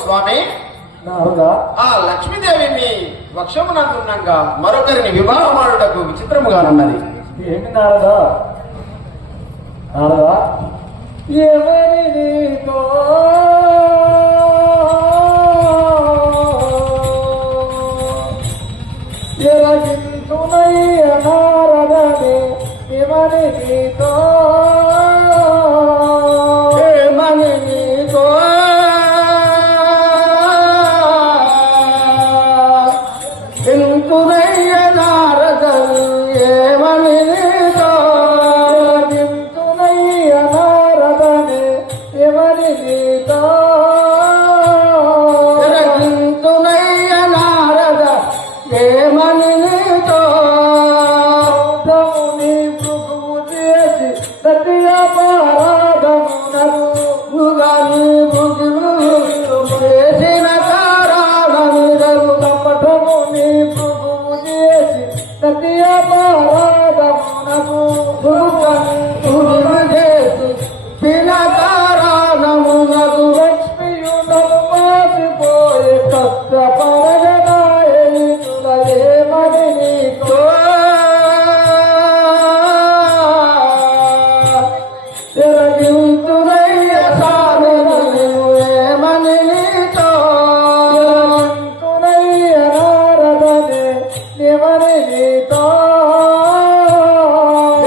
స్వామి, నారదా ఆ లక్ష్మీదేవిని వక్షమునందున్నాగా మరొకరిని వివాహమాడుటకు విచిత్రముగానున్నది. ఏమి నారదా? నారదా, ఎవరి నీతో ఎరగించునయ్య నారదనే ఎవరి నీతో ఏమని నీతో ఎంతునయ్య నారదం ఏమని నీతో ఎరగించునయ్య నారదనే ఎవరి నీతో ఎరగింతునయ్య నారద ఏమని నీతో నీ భృగువు చేసి సత్యపారాధమునరు నుగాని భుజులు చేసిన కారణమిదరు కపటము నీ భృగువు చేసి సత్యపారాధమునరు భుజులు చేసి పిన కారణమునకు లక్ష్మియునలు మాసిపోయే కష్టపరగనాయుల ఏమని నీతో ఎరగింతునయ్య సాధన ఏమని నీతో తునయ్య నారదనే ఎవరి నీతో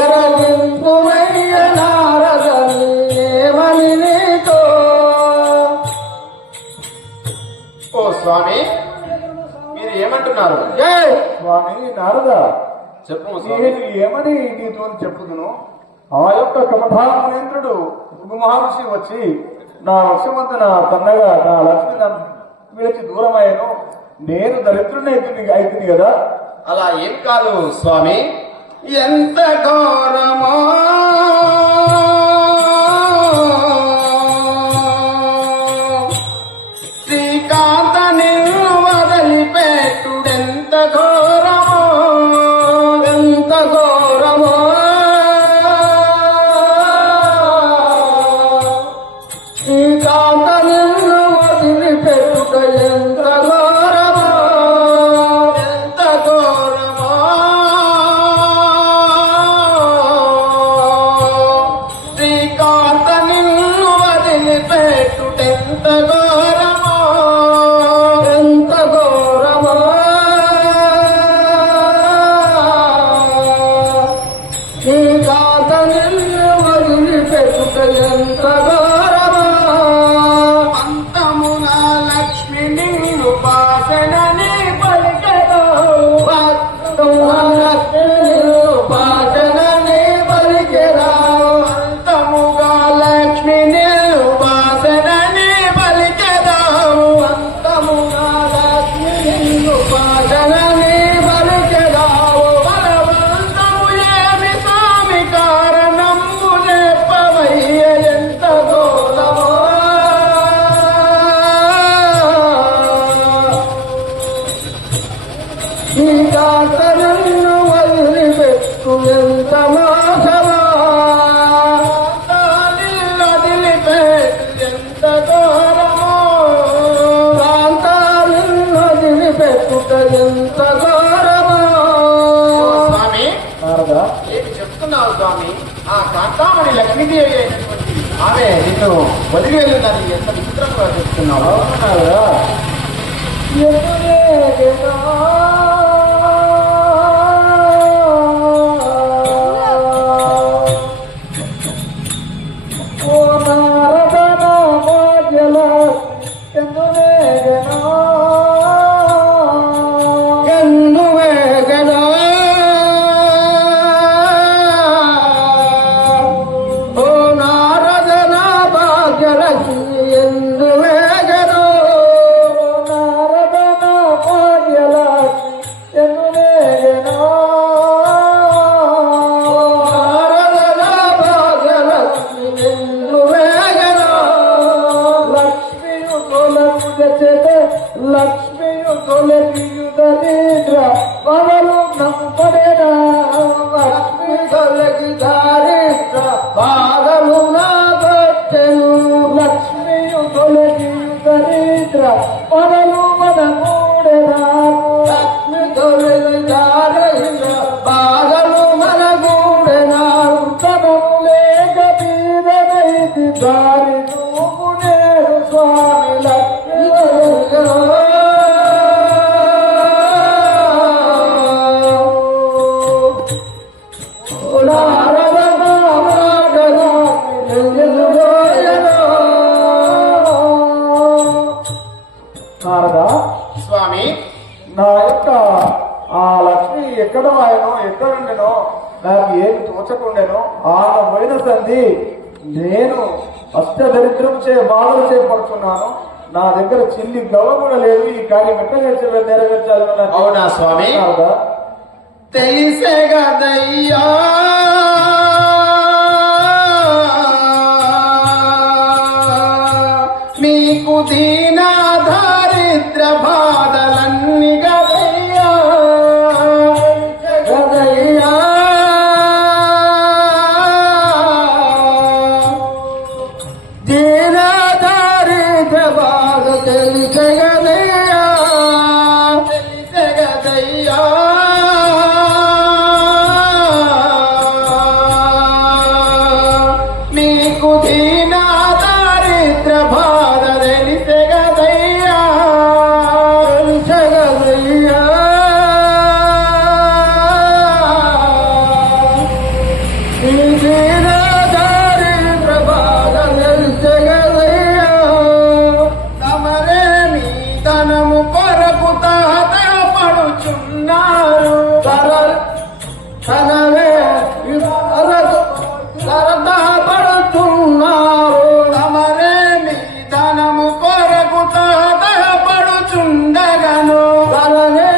ఎరగింతునయ్య నారదని ఏమని నీతో ఓ స్వామి, మీరు ఏమంటున్నారు? జై స్వామి నారదా, చెప్పు స్వామి. నేను ఏమని నీతో చెప్పుదును? ఆ యొక్క కమఠామనేంద్రుడు భృగు మహర్షి వచ్చి నా వశమంతున తన్నగా నా లక్ష్మి నన్ను విడిచి దూరమయ్యను. నేను దరిద్రుని అయితుంది కదా. అలా ఏం కాదు స్వామి. ఎంత ఘోరమో శ్రీకాంత నిన్ను వదిలిపెట్టుడెంత ఘోరమో ఎంత ఘోరమో శ్రీకాంత నిన్ను వదిలిపెట్టుట ఎంత ఘోరమో ఎంత ఘోరమో శ్రీకాంత నిన్ను వదిలిపెట్టుటెంత ఘోరమో ఎంత ఘోరమో శ్రీకాంత నిన్ను వదిలిపెట్టుట ఎంత ఘోరమో పంతమున లక్ష్మి నిన్ను భాషణని పలికెదో పంతమున లక్ష్మి నిన్ను భాషణని పలికెరా పంతముగా లక్ష్మి నిన్ను భాషణని పలికెదావు పంతముగా లక్ష్మి నిన్ను భాషణని పలికెదావు బలవంతము ఏమి స్వామి కారణము చెప్పవయ్య ఎంత ఘోరమో ఈ కాంతనన్ను వదిలిపెట్టు ఎంత మోసమో వదిలిపెట్టు ఎంత ఘోరమో కాంతాలను వదిలిపెట్టుట ఎంత ఘోరమో స్వామి, నారదా, ఏమి చెప్తున్నావు స్వామి? ఆ కాంతామణి లక్ష్మీదేవి అయినటువంటి ఆమె నిన్ను వదిలి వెళ్ళిందని ఎంత విచిత్రంగా చెప్తున్నావు. నారదా, ఎదురేగెనా ఓ నారద నామోజల ఎదురేగెనా ఎన్ను వేగనా ఓ నారదన భాగ్యలక్ష్మి ఎందు వేగను నారద నామోజల ఎదురేగెనా నారదన భాగ్యలక్ష్మి ఎందు వేగను లక్ష్మియు తొలగు దశతే లక్ష్మియు తొలగియు దరిద్ర పదలు నమ్మడేనా లక్ష్మి తొలగి దారిద్ర బాధలు నా గొట్టెను లక్ష్మియు తొలగియు దరిద్ర పదలు మన కూడెదాము లక్ష్మితో వెలిదారయ్య బాధలు మన కూడెదాము తనము లేక తీరనైతి దారి చూపునేరు స్వామి లక్ష్మి నారదా స్వామి నా యొక్క ఆ లక్ష్మి ఎక్కడో ఆయనో ఎక్కడుండెనో నాకు ఏమి తోచకుండెనో ఆమె పోయిన సంధి నేను అష్టదరిద్రం బాధలు చేపడుతున్నాను. నా దగ్గర చిల్లి గవ కూడా లేదు. ఈ కార్యం ఎట్లా నెరవేర్చాలి అవునా స్వామి? నారదా తెలిసే గదయ్యా మీకు దీన దారిద్ర బాధలన్నీ గదయ్యా గదయ్యా దీన దారిద్ర బాధ తెలిసే గదయ్యా తెలిసే గదయ్యా మీకు దీన దారిద్ర బాధ తెలిసే గదయ్యా తెలిసే గదయ్యా మీ దీన దారిద్ర బాధ తెలిసే గదయ్యా తమరే మీ ధనము కొరకు తాత పడుచున్నారు తనవే సరదా పడుతున్నారు తమరే మీ ధనము కొరకు తాత పడుచుండగను తననే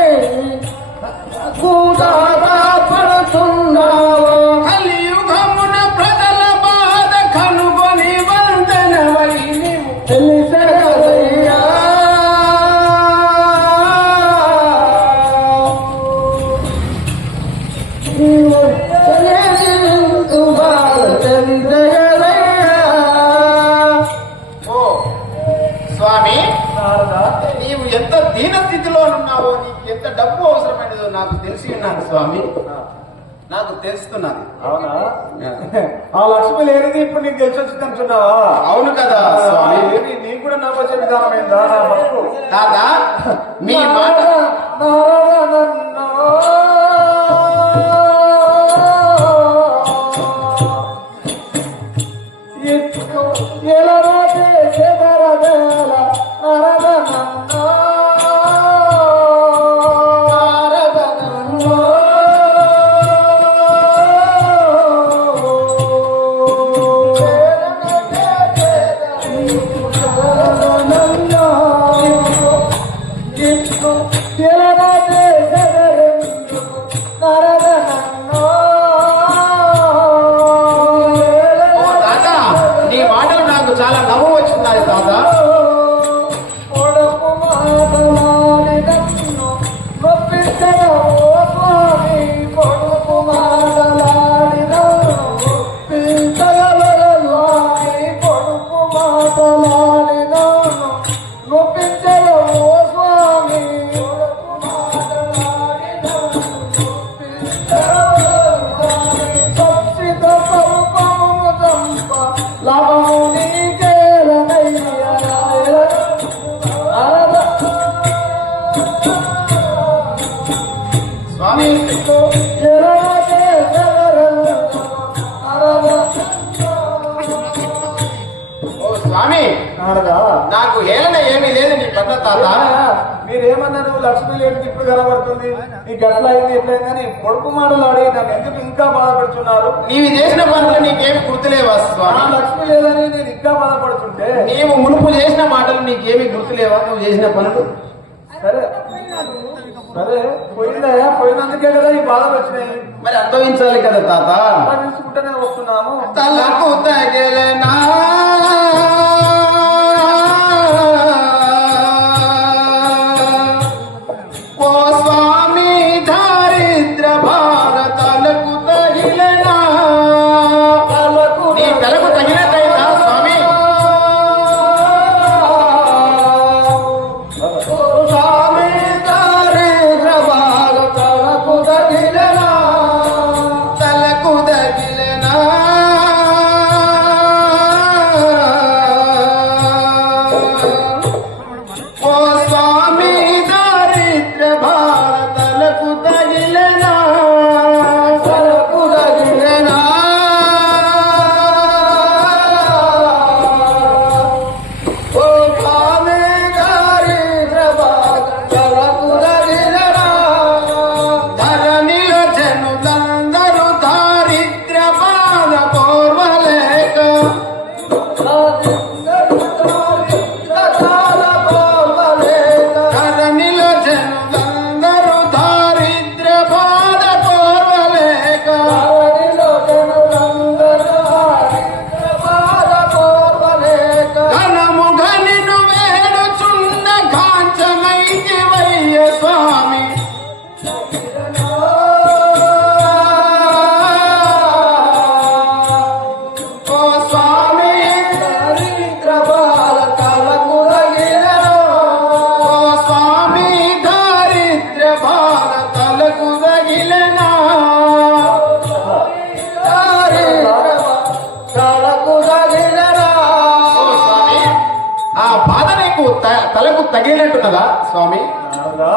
కూదాదా పడుతున్నారు కలియుగమున ప్రజల బాధ కనుగొని వందనవై నీవు తెలిసగలయ్యా ఓ స్వామి, నారదా నీవు ఎంత దీన స్థితిలో ఉన్నావో, నీకు ఎంత డబ్బు అవసరమైనదో నాకు తెలిసి ఉన్నాను స్వామి. నాకు తెలుస్తున్నది. అవునా ఆ లక్ష్మి లేనిది ఇప్పుడు నీకు తెలిసి వచ్చింది అంటున్నావా? అవును కదా స్వామి. ఏమి నీకు కూడా నాకు వచ్చే విధానం ఏందా నా భక్తు దాదా మీ మాట ఓ దాదా, నీ మాటలు నాకు చాలా నవ్వు వచ్చింది దాదా. స్వామి ఓ స్వామి, నారదా నాకు హేళన ఏమీ లేదు నీ పట్ల తాత. మీరేమన్నారు? లక్ష్మి లేని ఇప్పుడు కనబడుతుంది. ఈ గట్ల అయింది ఎట్లయిందని పొడుపు మాటలు ఆడి నన్ను ఎందుకు ఇంకా బాధపడుతున్నారు? నీవు చేసిన పనులు నీకేమి గుర్తులేవా నా స్వామి? లక్ష్మి లేదని నేను ఇంకా బాధపడుతుంటే నీవు మునుపు చేసిన మాటలు నీకేమి గుర్తులేవా? నువ్వు చేసిన పనులు సరే సరే పోయిందయ్యా, పోయినందుకే కదా ఈ బాధలు వచ్చినాయి. మరి అనుభవించాలి కదా తాత. అలా తీసుకుంటూనే వస్తున్నాము. తలకు తగిలినా ఓ స్వామి దారిద్ర భారతలకు తగిలినా నీ తలకు తగినట్టయిందా స్వామి? ఓ స్వామి దారిద్ర భారతలకు తగిలనా తలకు తగిలెనా ఓ స్వామి దారిద్ర భారతలకు తగిలెనా ధరణిల జనులందరూ దారిద్ర బాధ కోర్వలేక ధరణిల జనులందరూ దారిద్ర బాధ కోర్వలేక ధనము గనిను వేడుచున్న కాంచమైకి వయ్య స్వామి ఓ స్వామి ఓ స్వామి దారిద్ర భారతలకు తగిలనా ఓ స్వామి ఆ బాధ నీకు తలకు తగిలినట్టున్నదా స్వామి నారదా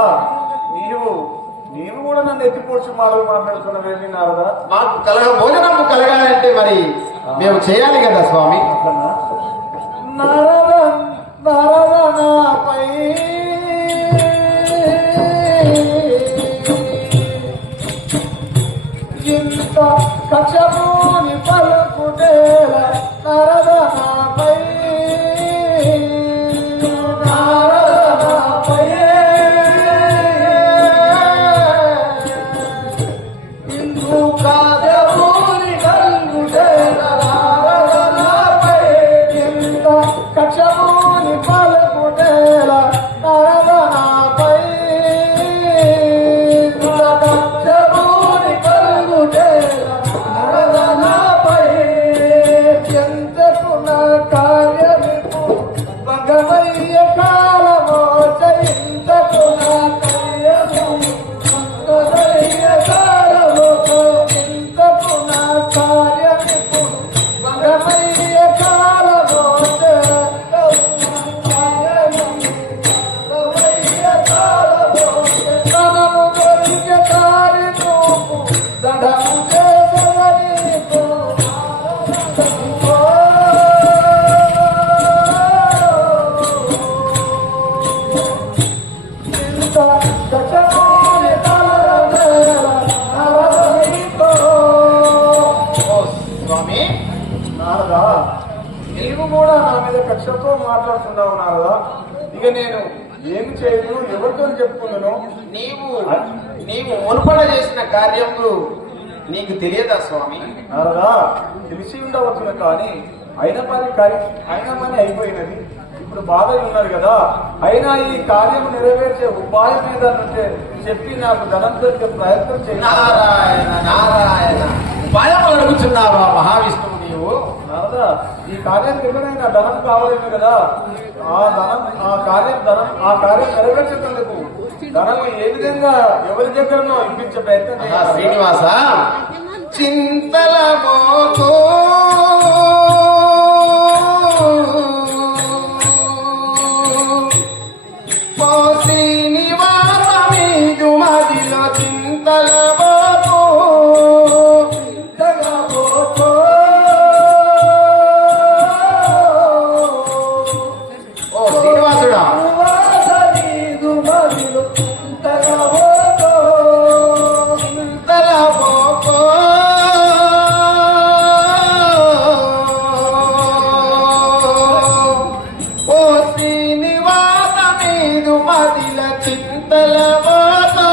నీవు కూడా నన్ను ఎత్తిపోడ్చి మాటలు మాట్లాడుతున్నవేమి నారదా? మాకు భోజనము కలగాలంటే మరి మేము చేయాలి కదా స్వామి అట్లనా? నారద నాపై ఇంత కక్షమూని పలుకుటేల నారద నాపై ఇందు కాదమూని కలుగుటేల నారద నాపై ఇంత కక్షమూని పలుకుటేల నారద నాపై ఇంత కక్షమూని కలుగుటేల నారద నాపై ఎంతకు నా కార్యమిపు భగవయ్య కాలమో ఇంతకు నా కార్యము భగవయ్య కాలమో ఇంతకు నా కార్యమిపు భగవయ్య కాలమో భగవయ్య కాలమో ధనము దొరికే కారి నోపు దడము చేసవనీకు ఓ స్వామి నారదా నీవు కూడా నా మీద కక్షతో మాట్లాడుతున్నావు నారదా. ఇక నేను ఏమి చేయను, ఎవరితో చెప్పుకున్నాను? నీవు నీవు మునుపడ చేసిన కార్యములు నీకు తెలియదా స్వామి నారదా తెలిసి ఉండవచ్చును కానీ అయిన పని అయిపోయినది. ఇప్పుడు బాధలు ఉన్నారు కదా, అయినా ఈ కార్యం నెరవేర్చే ఉపాయం ఏదన్నంటే చెప్పి నాకు ధనం దొరికే ప్రయత్నం చేయాలి. నారాయణ నారాయణ ఉపాయం అడుగుతున్నావా మహావిష్ణువు నీవు నారదా ఈ కార్యానికి ఎవరైనా ధనం కావాలేమో కదా, ఆ కార్యం నెరవేర్చేందుకు ధనం ఏ విధంగా ఎవరి దగ్గరనో ఇప్పించే ప్రయత్నం చేయాలి. శ్రీనివాస చింతల మోతో ఓ శ్రీనివాస మీదు మదిలో చింతల మోతో ఓ శ్రీనివాసుడా చింతల మోతో ఓ శ్రీనివాస మీదు మదిల చింతల మోతో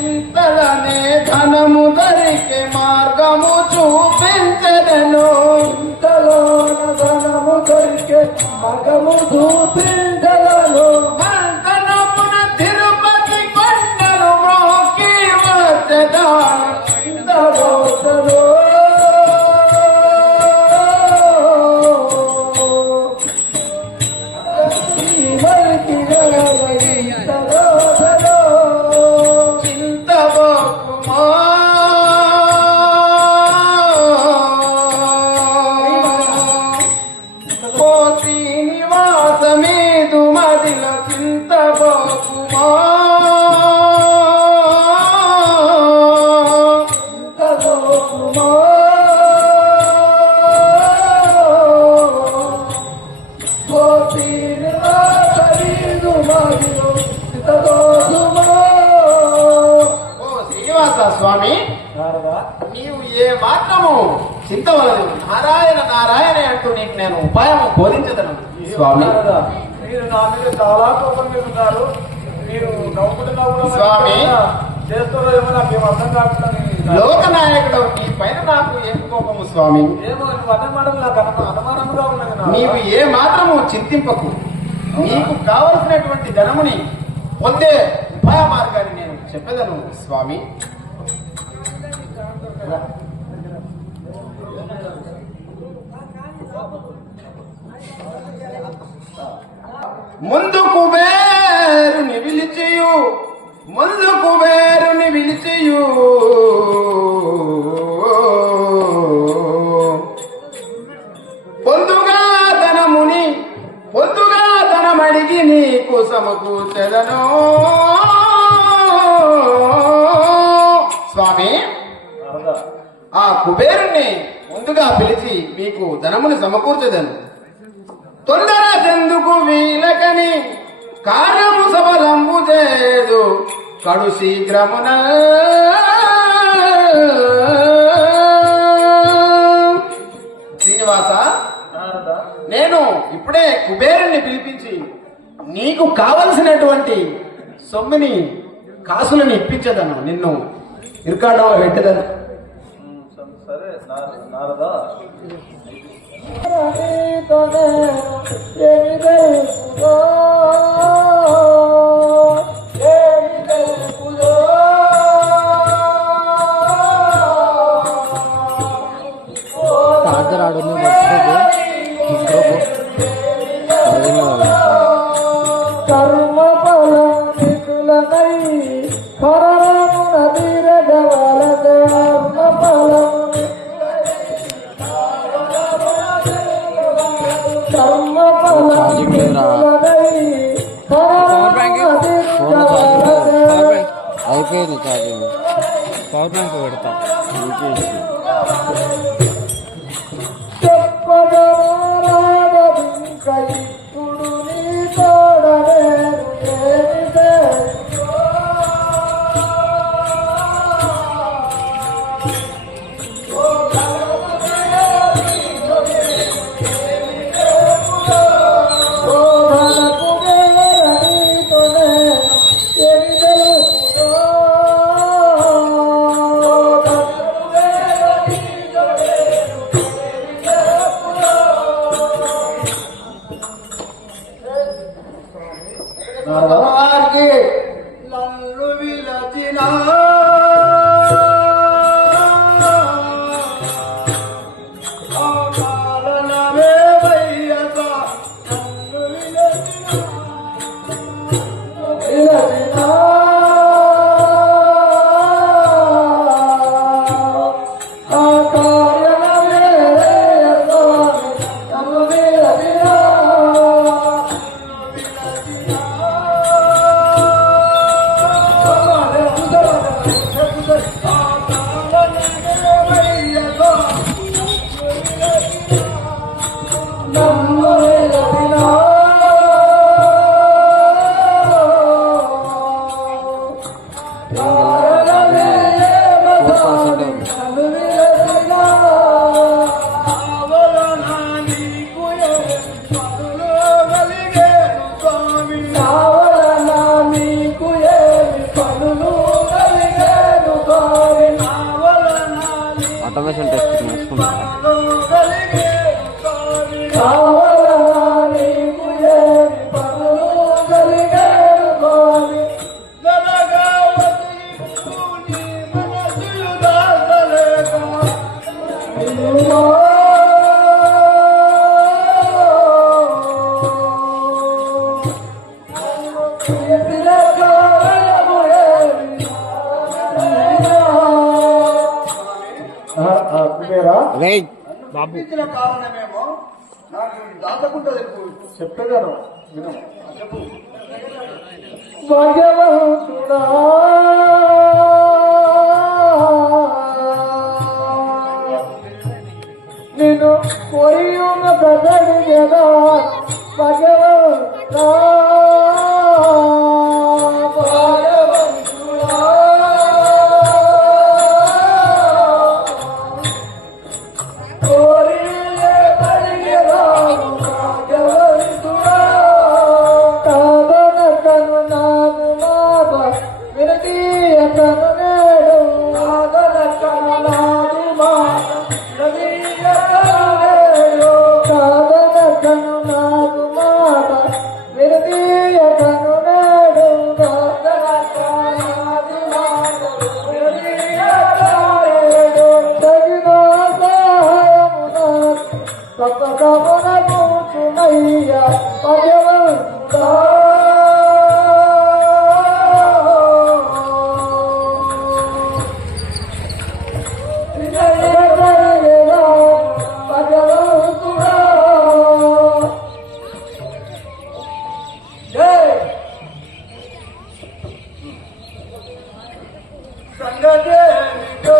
ఇంతలోనే ధనము దొరికే మార్గము చూపించదను ఇంతలోనే ధనము దొరికే మార్గము చూపించదను మంతనమున తిరుపతి కొండలు మ్రోకి వచ్చదా స్వామి నారదా నీవు ఏ మాత్రము చింతవలదు. నారాయణ నారాయణ అంటూ నీకు నేను ఉపాయం బోధించదను స్వామి. నారదా, మీరు నా మీద చాలా కోపం మీద ఉన్నారు. మీరు నవ్వుకుంటున్నా కూడా స్వామి. చేస్తారో ఏమో నాకు ఏం అర్థం కాకుండా లోకనాయకుడు నీ పైన నాకు ఏం కోపము స్వామి. ఏమో నువ్వు అన్నమాట నాకు అనుమానంగా ఉన్నది నాకు. నీవు ఏ మాత్రము చింతింపకు. నీకు కావలసినటువంటి ధనముని పొందే ఉపాయ మార్గాన్ని నేను చెప్పేదను స్వామి. ముందు కుబేరుని పిలిచియు, ముందు కుబేరుని పిలిచియు పొందుగా ధనముని, పొందుగా ధనమడిగి నీకు సమకూర్చెదను స్వామి. నారదా, ఆ కుబేరుణ్ణి ముందుగా పిలిచి మీకు ధనమును సమకూర్చదను. తొందర చెందుకు వీలకని కార్యము సఫలంబు చేదు కడు శీఘ్రమున. శ్రీనివాస, నారదా, నేను ఇప్పుడే కుబేరుణ్ణి పిలిపించి నీకు కావలసినటువంటి సొమ్ముని కాసులను ఇప్పించదను. నిన్ను ఇరుకాడంలో పెట్టదను. సరే నారదా. కర్మ ఫలం నిధులనై పరమున తీరగవల కర్మ ఫలం కర్మ ఫలం నిధులనై పరమున తీరగవల అయిపోయింది ఛార్జింగ్. పవర్ బ్యాంక్ పెడతా చెప్పగలరాడదింక ఇప్పుడు నీ తోడలేరు ఏమిటే శోధనకు వేరనీతో నేను ఏమి తెలుసునో. వారికి నన్ను విలచిన కారణమే వయ్యక నన్ను విలచిన ఆ కార్యమే నన్ను విలచిన ఆటోమేషన్ టెస్ట్ నేర్చుకుంటా. కుబేరా, రేయ్ బాబు, ఇచ్చిన కారణమేమో నాకు దాచకుండా చెప్పేదాను విను. భగవంతుడా నిన్ను కొరియున ప్రజడిగదా భగవంతుడా భగవంతుడా సప్తమున కూర్చుమయ్యా భగవంతుడా. భగవంతుడా జై సంగదేవితో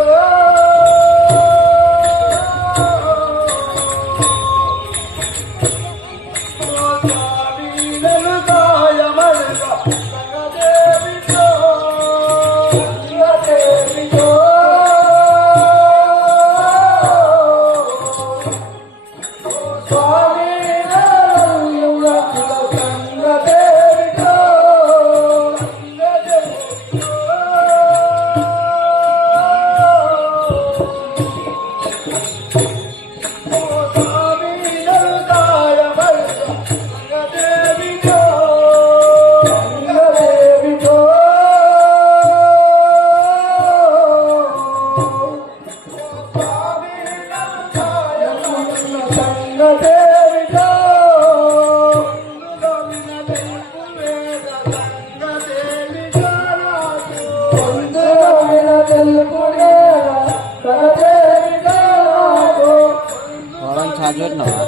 వాళ్ళని ఛార్జ్ పెట్టినావా?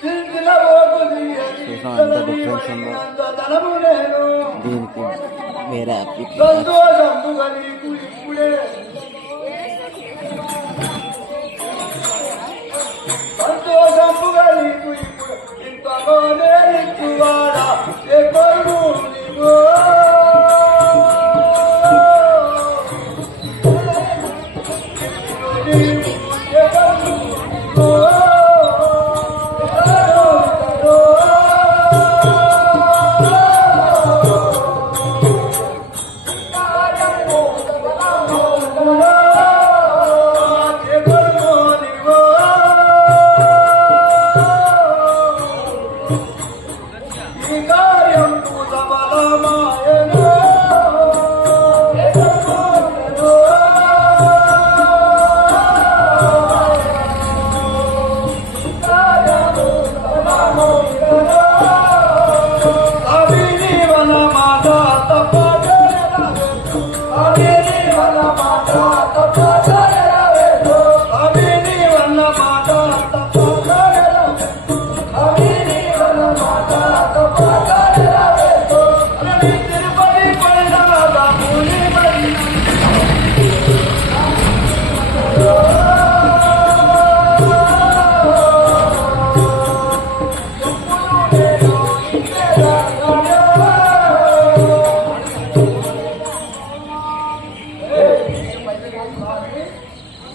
స్విచ్ ఆఫ్ అవుతుంది. చూసాం ఎంత డిఫరెన్స్ ఉందో దీనికి వేరే అప్లికేషన్.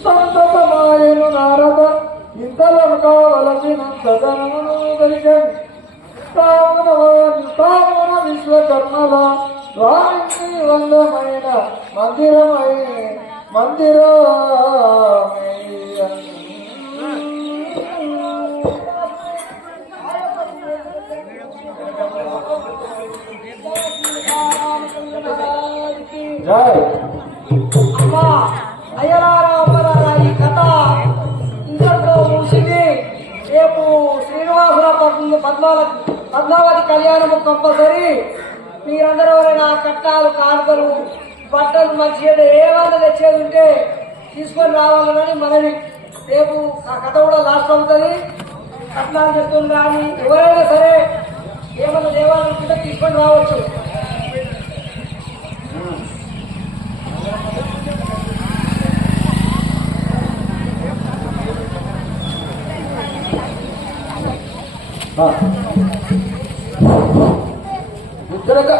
సంతతమాయను నారద ఇంతలను కావలసినంత ధనమును దొరికని స్థావన విశ్వకర్మల రామికి వందమైన జై అమ్మా అయ్యలారా అమ్మలారా ఈ కథ ఇంతటితో ముగిసింది. రేపు శ్రీనివాసరావు పద్మావతి కళ్యాణము కంపల్సరీ. మీరందరూ ఎవరైనా కట్టాలు కానుకలు బట్టలు మంచిగా ఏమైనా తెచ్చేది ఉంటే తీసుకొని రావాలని మనవి. రేపు ఆ కథ కూడా లాస్ట్ అవుతుంది. కట్నాలు చెప్తుంది కానీ ఎవరైనా సరే ఏమన్నా దేవాలయం తీసుకొని రావచ్చు. ఇద్దరుగా